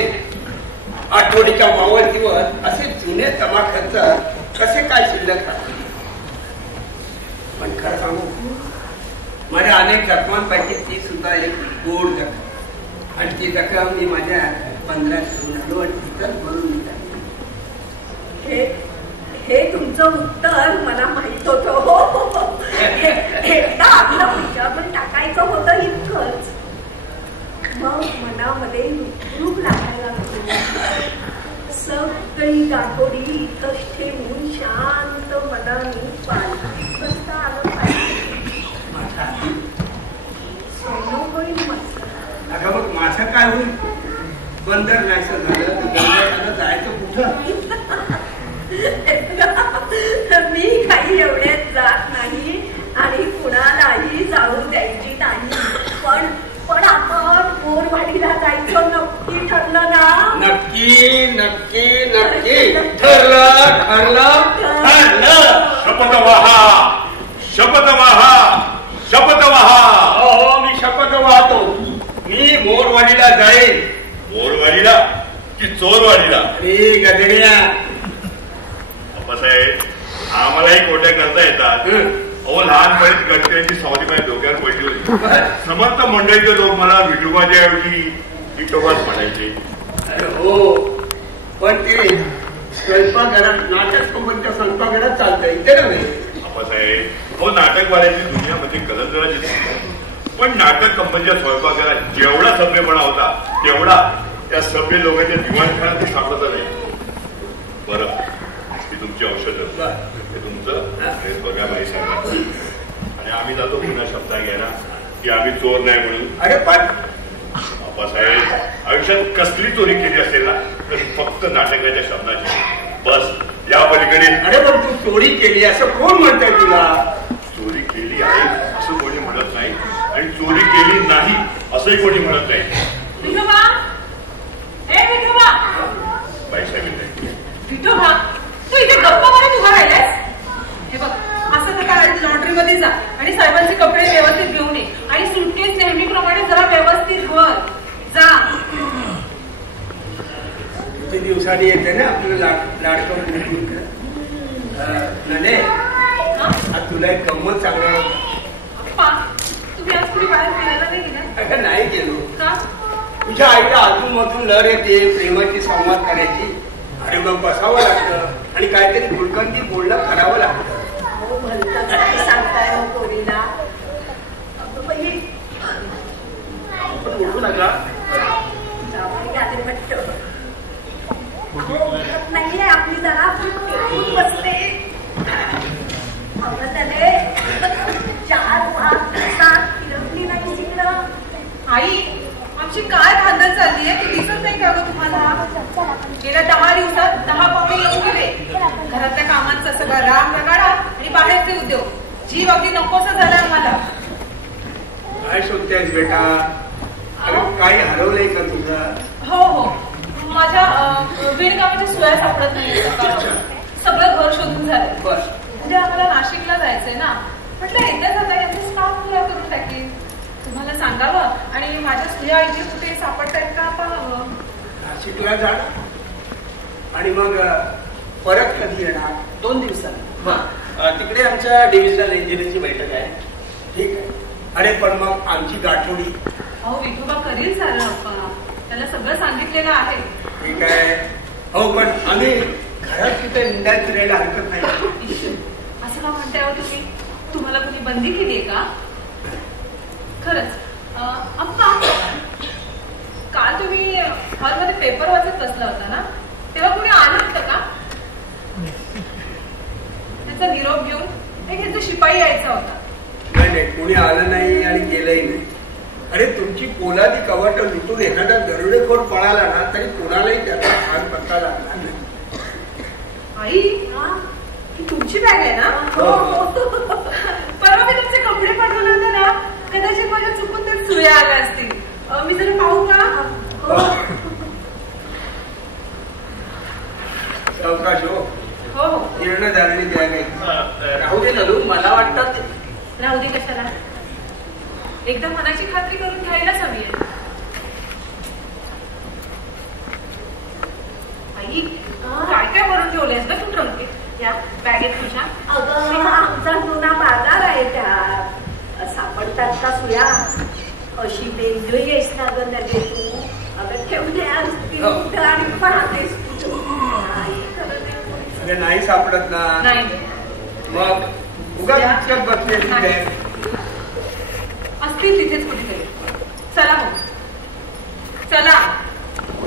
आठवडीच्या मावळतीवर असे जुने तमाखत कसे काय शिल्लक राहते. पण खरं सांगू, माझ्या अनेक जखमांपैकी ती सुद्धा एक गोड जखम, आणि ती जखम मी माझ्या 15 झालो आणि तिथंच भरून हे तुमचं उत्तर मला माहित होतं. एकदा आपलं विचारून टाकायचं होतं इतकंच. मग मनामध्ये रुख लागायला लागली. सगळी गाठोडी इथंच ठेवून शांत मनाने पालखी बसता आलं पाहिजे. होईल माझं. अगं मग माझं काय होईल? बंदर नाहीसं झालं तर बंदराला जायचं कुठं? मी काही एवढ्यात जात नाही आणि कुणालाही जाऊ द्यायची नाही. पण आपण मोरवाडीला जायचं नक्की ठरलं ना? नक्की नक्की नक्की ठरलं ठरलं ठरलं. शपथ वाहा, शपथ वाहा, शपथ वाहा. हो, मी शपथ वाहतो. मी मोरवाडीला जाईल. मोरवाडीला की चोरवाडीला? अरे गजड्या, अप्पासाहेब आम्हालाही कोट्या करता येतात. अहो लहानपणीच गणपतीची सावली माझ्या डोक्यावर पडली होती. समर्थ मंडळीचे लोक मला विठोबाच्या ऐवजी विठोबाच म्हणायचे. अरे हो, पण ते स्वयंपाकघरात नाटक कंपनीच्या स्वयंपाकघरात चालतं इथे ना नाही. अप्पासाहेब, हो नाटकवाल्याची दुनियामध्ये कलंदराची दिसते, पण नाटक कंपनीच्या स्वयंपाकघरात जेवढा सभ्यपणा होता तेवढा त्या सभ्य लोकांच्या दिवाणखान्यात सापडत नाही. बरं, ही तुमची औषधं, हे तुमचं हे बघा बाई सांगा. आणि आम्ही जातो पुन्हा शब्द घ्यायला की आम्ही चोर नाही म्हणून. अरे पण अप्पासाहेब, आयुष्यात कसली चोरी केली असेल ना तर फक्त नाटकाच्या शब्दाची, बस. या पलीकडे. अरे पण तू चोरी केली असं कोण म्हणतंय तुला? चोरी केली आहे असं कोणी म्हणत नाही आणि चोरी केली नाही असंही कोणी म्हणत नाही. विठोबा, हे विठोबा. बाईसाहेब, विठोबा, तू इथे गप्पा म्हणत उभा राहिलास? हे बघ, असं तर काय, लॉन्ड्री मध्ये जा आणि साहेबांचे कपडे व्यवस्थित घेऊन ये आणि सुटकेस नेहमीप्रमाणे जरा व्यवस्थित भर जा. किती दिवसांनी येते ना आपलं लाडकं मुलगी. तुला एक गंमत सांगणार. तुम्ही आज कुठे बाहेर फिरायला नाही गेला? अगं नाही गेलो. का? तुझ्या आईला अजूनमधून लढ येते प्रेमाची संवाद करायची आणि मग बसावं लागतं आणि काहीतरी गुलकंदी बोलणं करावं लागतं. काय सांगताय हो पोरीला? बोलू नका. नाहीये आपली जरा बसते. त्याने 4-5 तासात फिरवली नाही तिकडं. आई, आमची काय भांडण चालली आहे ती दिसत नाही का तुम्हाला? गेल्या 10 दिवसात 10 पाहुणे येऊन गेले. घरातल्या कामांचा सगळा राम रगाडा आणि बाहेरचे उद्योग. जीव अगदी नकोसा झाला आम्हाला. काय शोधतेस बेटा? काही हरवलंय का तुझं? हो हो, माझ्या विणकामाच्या सुया सापडत नाही. सगळं घर शोधून झालंय. बस, म्हणजे आम्हाला नाशिकला जायचंय ना, म्हटलं येत्या जाता यांचा स्टाफ तयार करून टाकेल. तुम्हाला सांगावं आणि माझ्या सुया इथे कुठे सापडतायत का पाहावं. नाशिकला जा आणि मग परत कधी येणार? 2 दिवसांनी. तिकडे आमच्या डिव्हिजनल इंजिनिअरची बैठक आहे. ठीक आहे. अरे पण मग आमची गाठोडी? अहो विठोबा करील सारं अप्पा, त्याला सगळं सांगितलेलं आहे. ठीक आहे. हो पण आम्ही घरात तिथे निंदा फिरायला हरकत नाही. असं का म्हणताय हो तुम्ही? तुम्हाला कुणी बंदी केली आहे का? खरंच अप्पा, काल तुम्ही हॉलमध्ये पेपर वाचत बसला होता ना, तेव्हा कुणी आलं होतं का? त्याचा निरोप घेऊन त्यांचा शिपाई यायचा होता. नाही, कुणी आलं नाही आणि गेलंही नाही. अरे तुमची पोलादी कवाट लुटून एखादा दरोडेखोर पळाला ना तरी कोणालाही त्याचा भाग पत्ता लागला नाही. आई, ही तुमची बॅग आहे ना? परवा मी तुमचे कपडे पाठवले होते ना, कदाचित माझ्या चुकून तर सुया आल्या असतील. मी जरा पाहू का? सावकाश हो. हो, पूर्ण झालेली बॅग आहे. राहू दे नलू, मला वाटतं. राहू दे कशाला? एकदा मनाची खात्री करून घ्यायलाच हवी आहे. आई, काय काय भरून ठेवलंयस का तू ट्रंकेत या बॅगेत तुझ्या? अगं, आमचा जुना बाजार आहे त्यात. सापडतात का सुया? अशी वेगळी आहेस ना गं नगे तू. अगं ठेवले असतील आणि पाहतेस तू. नाही सापडत ना. नाही, मग उगाच इतक्यात बसले असतील तिथेच कुठेतरी. चला हो, चला.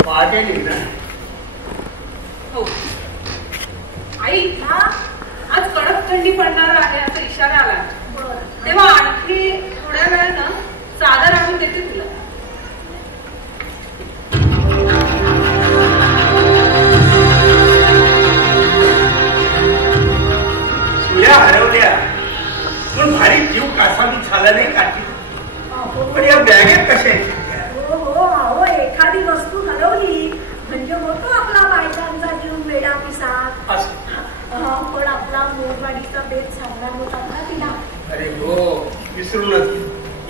पहाटे निघणार. हो आई, आज कडक थंडी पडणार आहे असा इशारा आला. तेव्हा आणखी थोड्या वेळानं चादर आणून देते तुला. सुया हरवल्या पण भारी जीव कासावी झाला नाही काठी. पण या बॅगेत कसे? हो, एखादी वस्तू हरवली म्हणजे होतो आपला बायकांचा जीव वेडा पिसात. पण आपला मोरवाडीचा बेत सांगणार होता ना तिला. अरे हो, विसरूनच.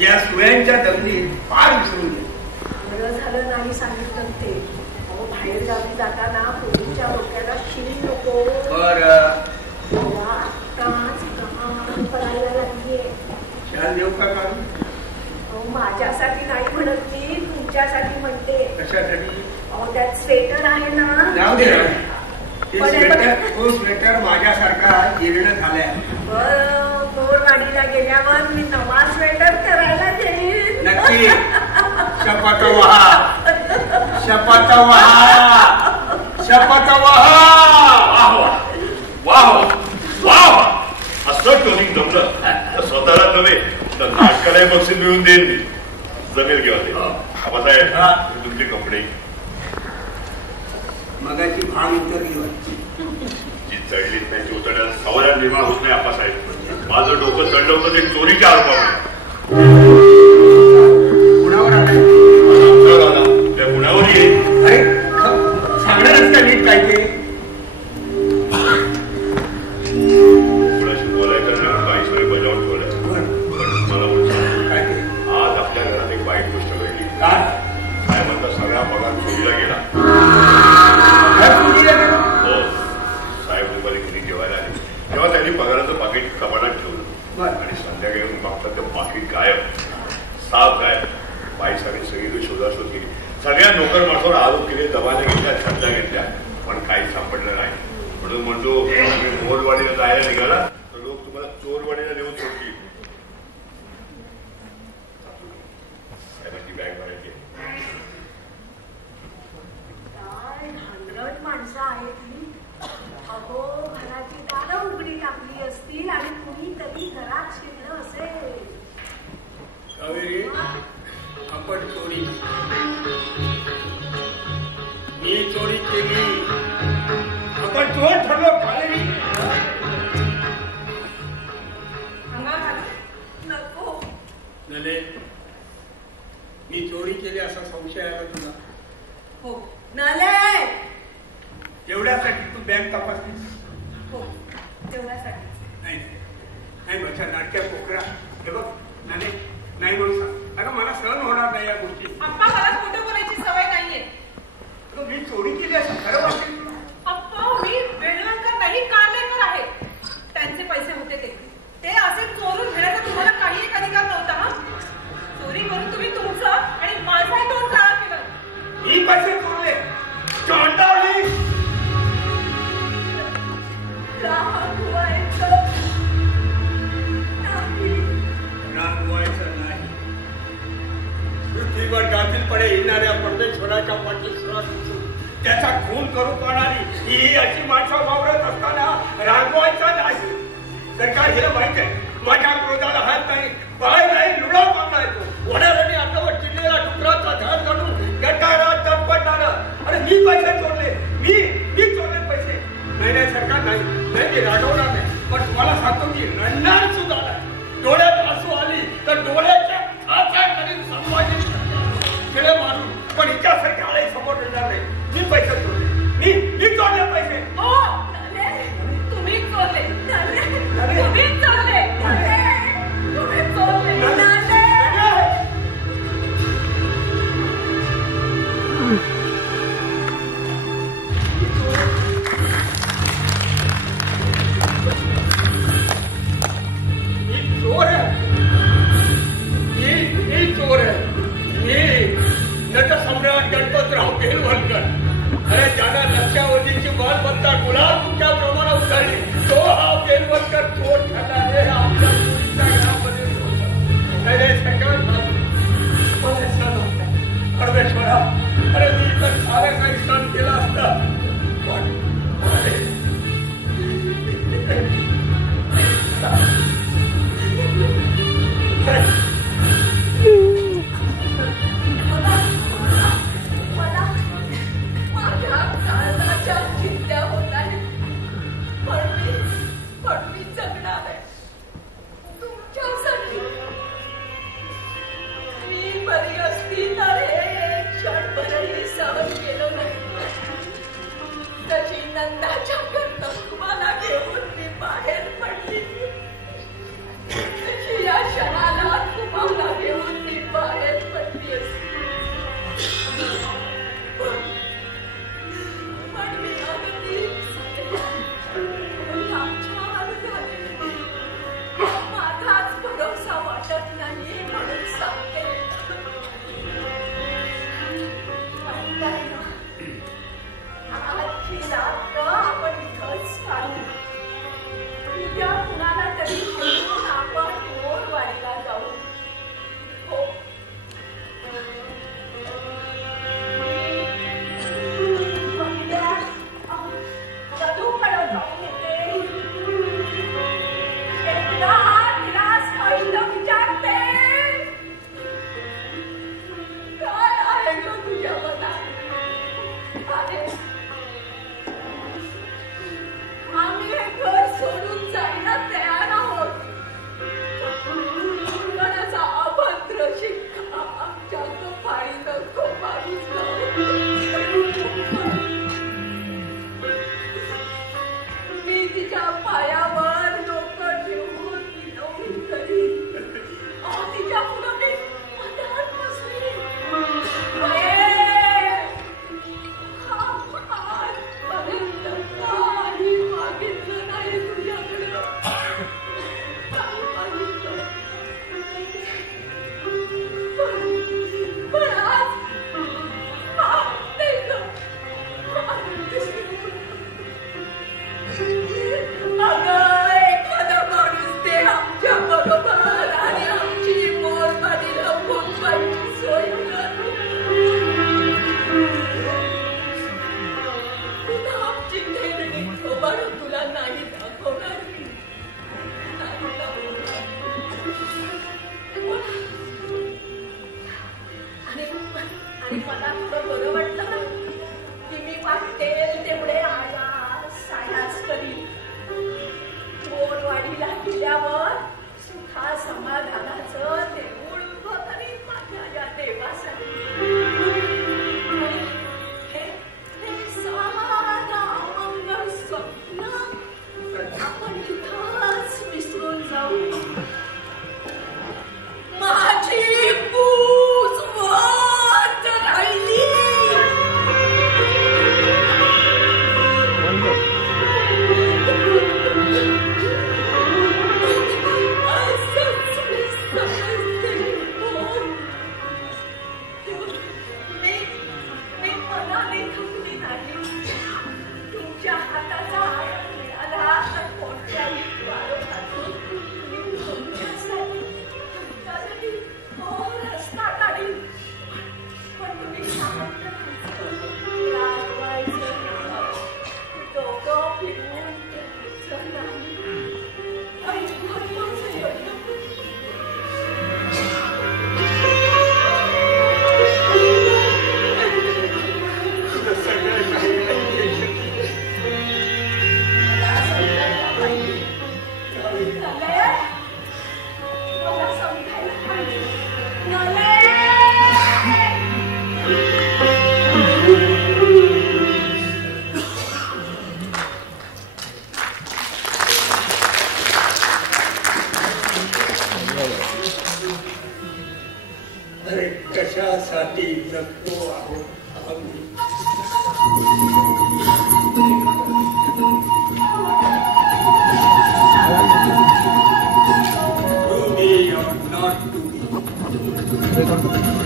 या सुयांच्या दंगलीत फार विसरून गेली. बरं झालं नाही सांगितलं ते. बाहेर गावी जाताना पोलीसच्या डोक्याला शिरी नको. बरं, आत्ताच काम करायला लागलीये. शाल देऊ का काढून? माझ्यासाठी नाही म्हणत मी, तुमच्यासाठी म्हणते. कशासाठी? त्यात स्वेटर आहे ना. जाऊ दे. तो स्वेटर माझ्यासारखा जीर्ण झालाय. बरं, मोरवाडीला गेल्यावर मी नवा स्वेटर करायला देईन. नक्की. शपथ वहा, शपथ वहा, शपथ वहा. वाह वाह, असं टोनिंग जमलं तर स्वतःला नव्हे तर नाटकालाही बक्षीस मिळून देईन मी. जमेल किंवा ते आबासाहेब, तुमचे कपडे. मगाची भाग उतरली होती. जी चढली त्यांची उतरण्याला सवाऱ्या निर्माण होत नाही आप्पासाहेब. माझं डोकं चढलं होतं ते चोरीच्या आरोपामुळे. कुणावर आलं? त्या गुणावर येईल. अरे सांगणारच का नीट काय ते? कुणाशी बोलाय करण्यावर काही सोयी बजावून ठेवल्या. पण मला म्हणतो काय ते? आज आपल्या घरात एक वाईट गोष्ट घडली. काय? साहेबांचा सगळा पगार चोरीला गेला. हो, साहेब दुपारी घरी जेवायला आले तेव्हा त्यांनी पगाराचं पाकिट कपाटात ठेवलं आणि संध्याकाळी बघतात ते पाकिट गायब, साफ गायब. बाई सारी सगळी शोधाशोध केली. सगळ्या नोकर माणसावर आरोप केले, दबाने घेतल्या, छात्या घेतल्या, पण काही सापडलं नाही. म्हणून म्हणतो तुम्ही मोरवाडीला जायला निघाला तर लोक तुम्हाला चोरवाडीला नेऊन सोडतील. साहेबांची बॅग भरायची. माणसं आहेत ही. अहो, घराची दारं उघडी टाकली असतील आणि कुणीतरी घरात शिरलं असेल. कावेरी, आपण चोरी, मी चोरी केली. आपण चोर ठरलो. कावेरी नको. नले, मी चोरी केली असा संशय आला तुला? हो. नले, एवढ्यासाठी तू बँक तपासलीस? हो, तेवढ्यासाठी. नाही बच्चा, नाटक्या पोकरा. हे बघ नाने, नाही म्हणून सांग. अगं मला सहन होणार नाही या गोष्टी. अप्पा, मला खोटं बोलायची सवय नाहीये. मी चोरी केली असं खरं वाटेल? अप्पा, मी वेळवंकर नाही, कारलेकर आहे. त्यांचे पैसे होते ते असे चोरून घेण्याचा तुम्हाला काही एक अधिकार नव्हता. हा, चोरी करून तुम्ही तुमचं आणि माझाही तोंड काळा केलं. मी पैसे चोरले? चोरतावली कोणाच्या पाठीशी त्याचा खून करू पाहणारी ही अशी माणसं वावरत असताना रागवायचा नाही. तर काय हिला माहित आहे माझ्या क्रोधाला हात नाही, पाय नाही, लुडा मारणार तो वडाराने आपल्यावर चिडलेला डुकराचा झाड काढून गटारात चपटणार. अरे मी पैसे चोरले, मी चोरले पैसे. नाही सरकार नाही मी रागवणार नाही, पण तुम्हाला सांगतो मी रडणार सुद्धा नाही. डोळ्यात आसू आली तर डोळ्याच्या आकाराने संभाजित खेळे मारून, पण हिच्यासारखे आळे समोर रडणार नाही. मी पैसे चोरले, मी चोरले पैसे. तुम्ही चोरले, तुम्ही चोरले, तुम्ही चोरले. चोर आहे, मी चोर आहे. मी नटसम्राट गणपतराव बेलवलकर. अरे ज्यानं लक्षावधीची मालमत्ता गुलाबच्या प्रमाणात उतरली तो हा बेलवलकर चोर ठरला. हे आपल्या मुलीच्या घरामध्ये अरे सगळं मला सण होता. परमेश्वरा, अरे मी तर सारं काही सण केला असता, पण नंदाच्या घरनं तुम्हाला घेऊन मी बाहेर पडली. या क्षणाला तुम्हाला घेऊन मी बाहेर पडली पण मी अगदीच लाचार झाले. माझाच भरोसा वाटत नाही म्हणून सांगते. आपण इथंच काढू. उद्या कुणाला तरी घेऊन आपण मोरवाडीला जाऊ. हो वधूकडे जाऊन येते. एकदा तिला पहिलं विचारते काय आहे ग तुझ्या मनात. आम्ही हे घर सोडून जायला तयार आहोत. कोणाचा अभद्र शिक्का आमच्या कपाळी नको मी तिच्या पायावर डोकं ठेवून विनवणी करीन. तिच्या पुढं मी मधात बसली. मागितलं नाही तुझ्याकडं. पण आज अगं एखादा माणूस ते आमच्या बरोबर आणि आमची मोरवाडीला पोचवायची सोय करू. आमची खेळणी थोबाडून तुला नाही दाखवणार. आणि मला थोडं बरं वाटलं की मी वाटेल तेवढे सायास करी. मोरवाडीला गेल्यावर सुखा समाधानाचं देऊळ उभं करीन माझ्या या देवासाठी. मंगळ स्वप्न आपण इथंच विसरून जाऊ. माझी पूज वाट राहिली. असंच मी समजते. जगतो आहोत.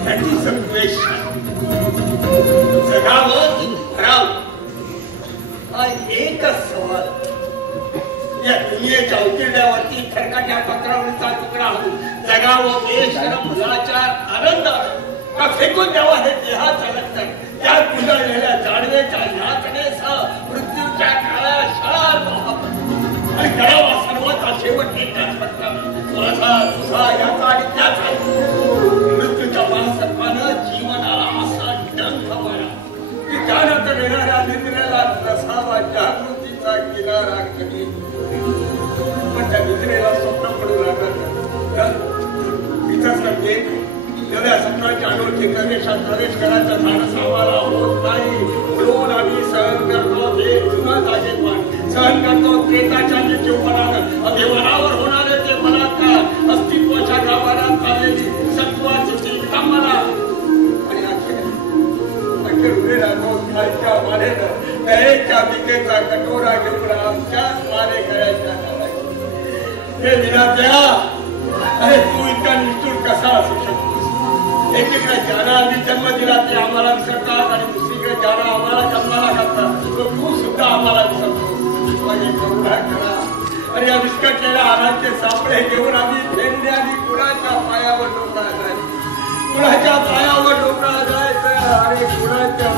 That is the question. जगावं राव हा एकच सवाल. या दुनियेच्या उकिरड्यावरती खरकाट्या पत्रावरचा तुकडा होऊन जगावं बेशरम मुलाच्या आनंदात का फेकून द्यावा हे देहाचा रक्त. त्या कुंडळलेल्या जाणवेच्या यातने मृत्यूच्या काळ्या शाळा आणि करावा सर्वांचा शेवट एकच पत्र माझा तुझा याचा आणि त्याचा. मृत्यूच्या मानसत्वानं जीवनाला असा डंख मारा की त्यानंतर येणाऱ्या निद्रेला नसावा जागृतीचा किनारा कधी. पण त्या निद्रेला स्वप्न पडू लागलं इथंच करते एवढ्या सत्राच्या अनोळखी प्रवेशात प्रवेश करायचा धाडस आम्हाला होत नाही. म्हणून आम्ही सहन करतो ते जुना जागेपण सहन करतो प्रेताच्या निर्जीवपणानं अभिमानावर होणारे ते बलात्कार अस्तित्वाच्या गाभाऱ्यात चाललेली सत्वाची कामाला आणि अखेर उभे राहतो खालच्या मानेनं दयेच्या विकेचा कटोरा घेऊन आमच्याच माने करायच्या. हे विनात्या अरे तू इतका निष्ठुर कसा असू शकतोस. एकीकडे ज्याला आम्ही जन्म दिला ते आम्हाला विसरतात आणि दुसरीकडे ज्याला आम्हाला जन्माला घालतात तो तू सुद्धा आम्हाला विसरतो. माझे करुणा करा. आणि या विस्कटलेल्या हाराचे सापळे घेऊन आम्ही फेरणे आणि कुणाच्या पायावर डोकळा जायचं. कुणाच्या पायावर डोकळा जायचं. अरे कुणाच्या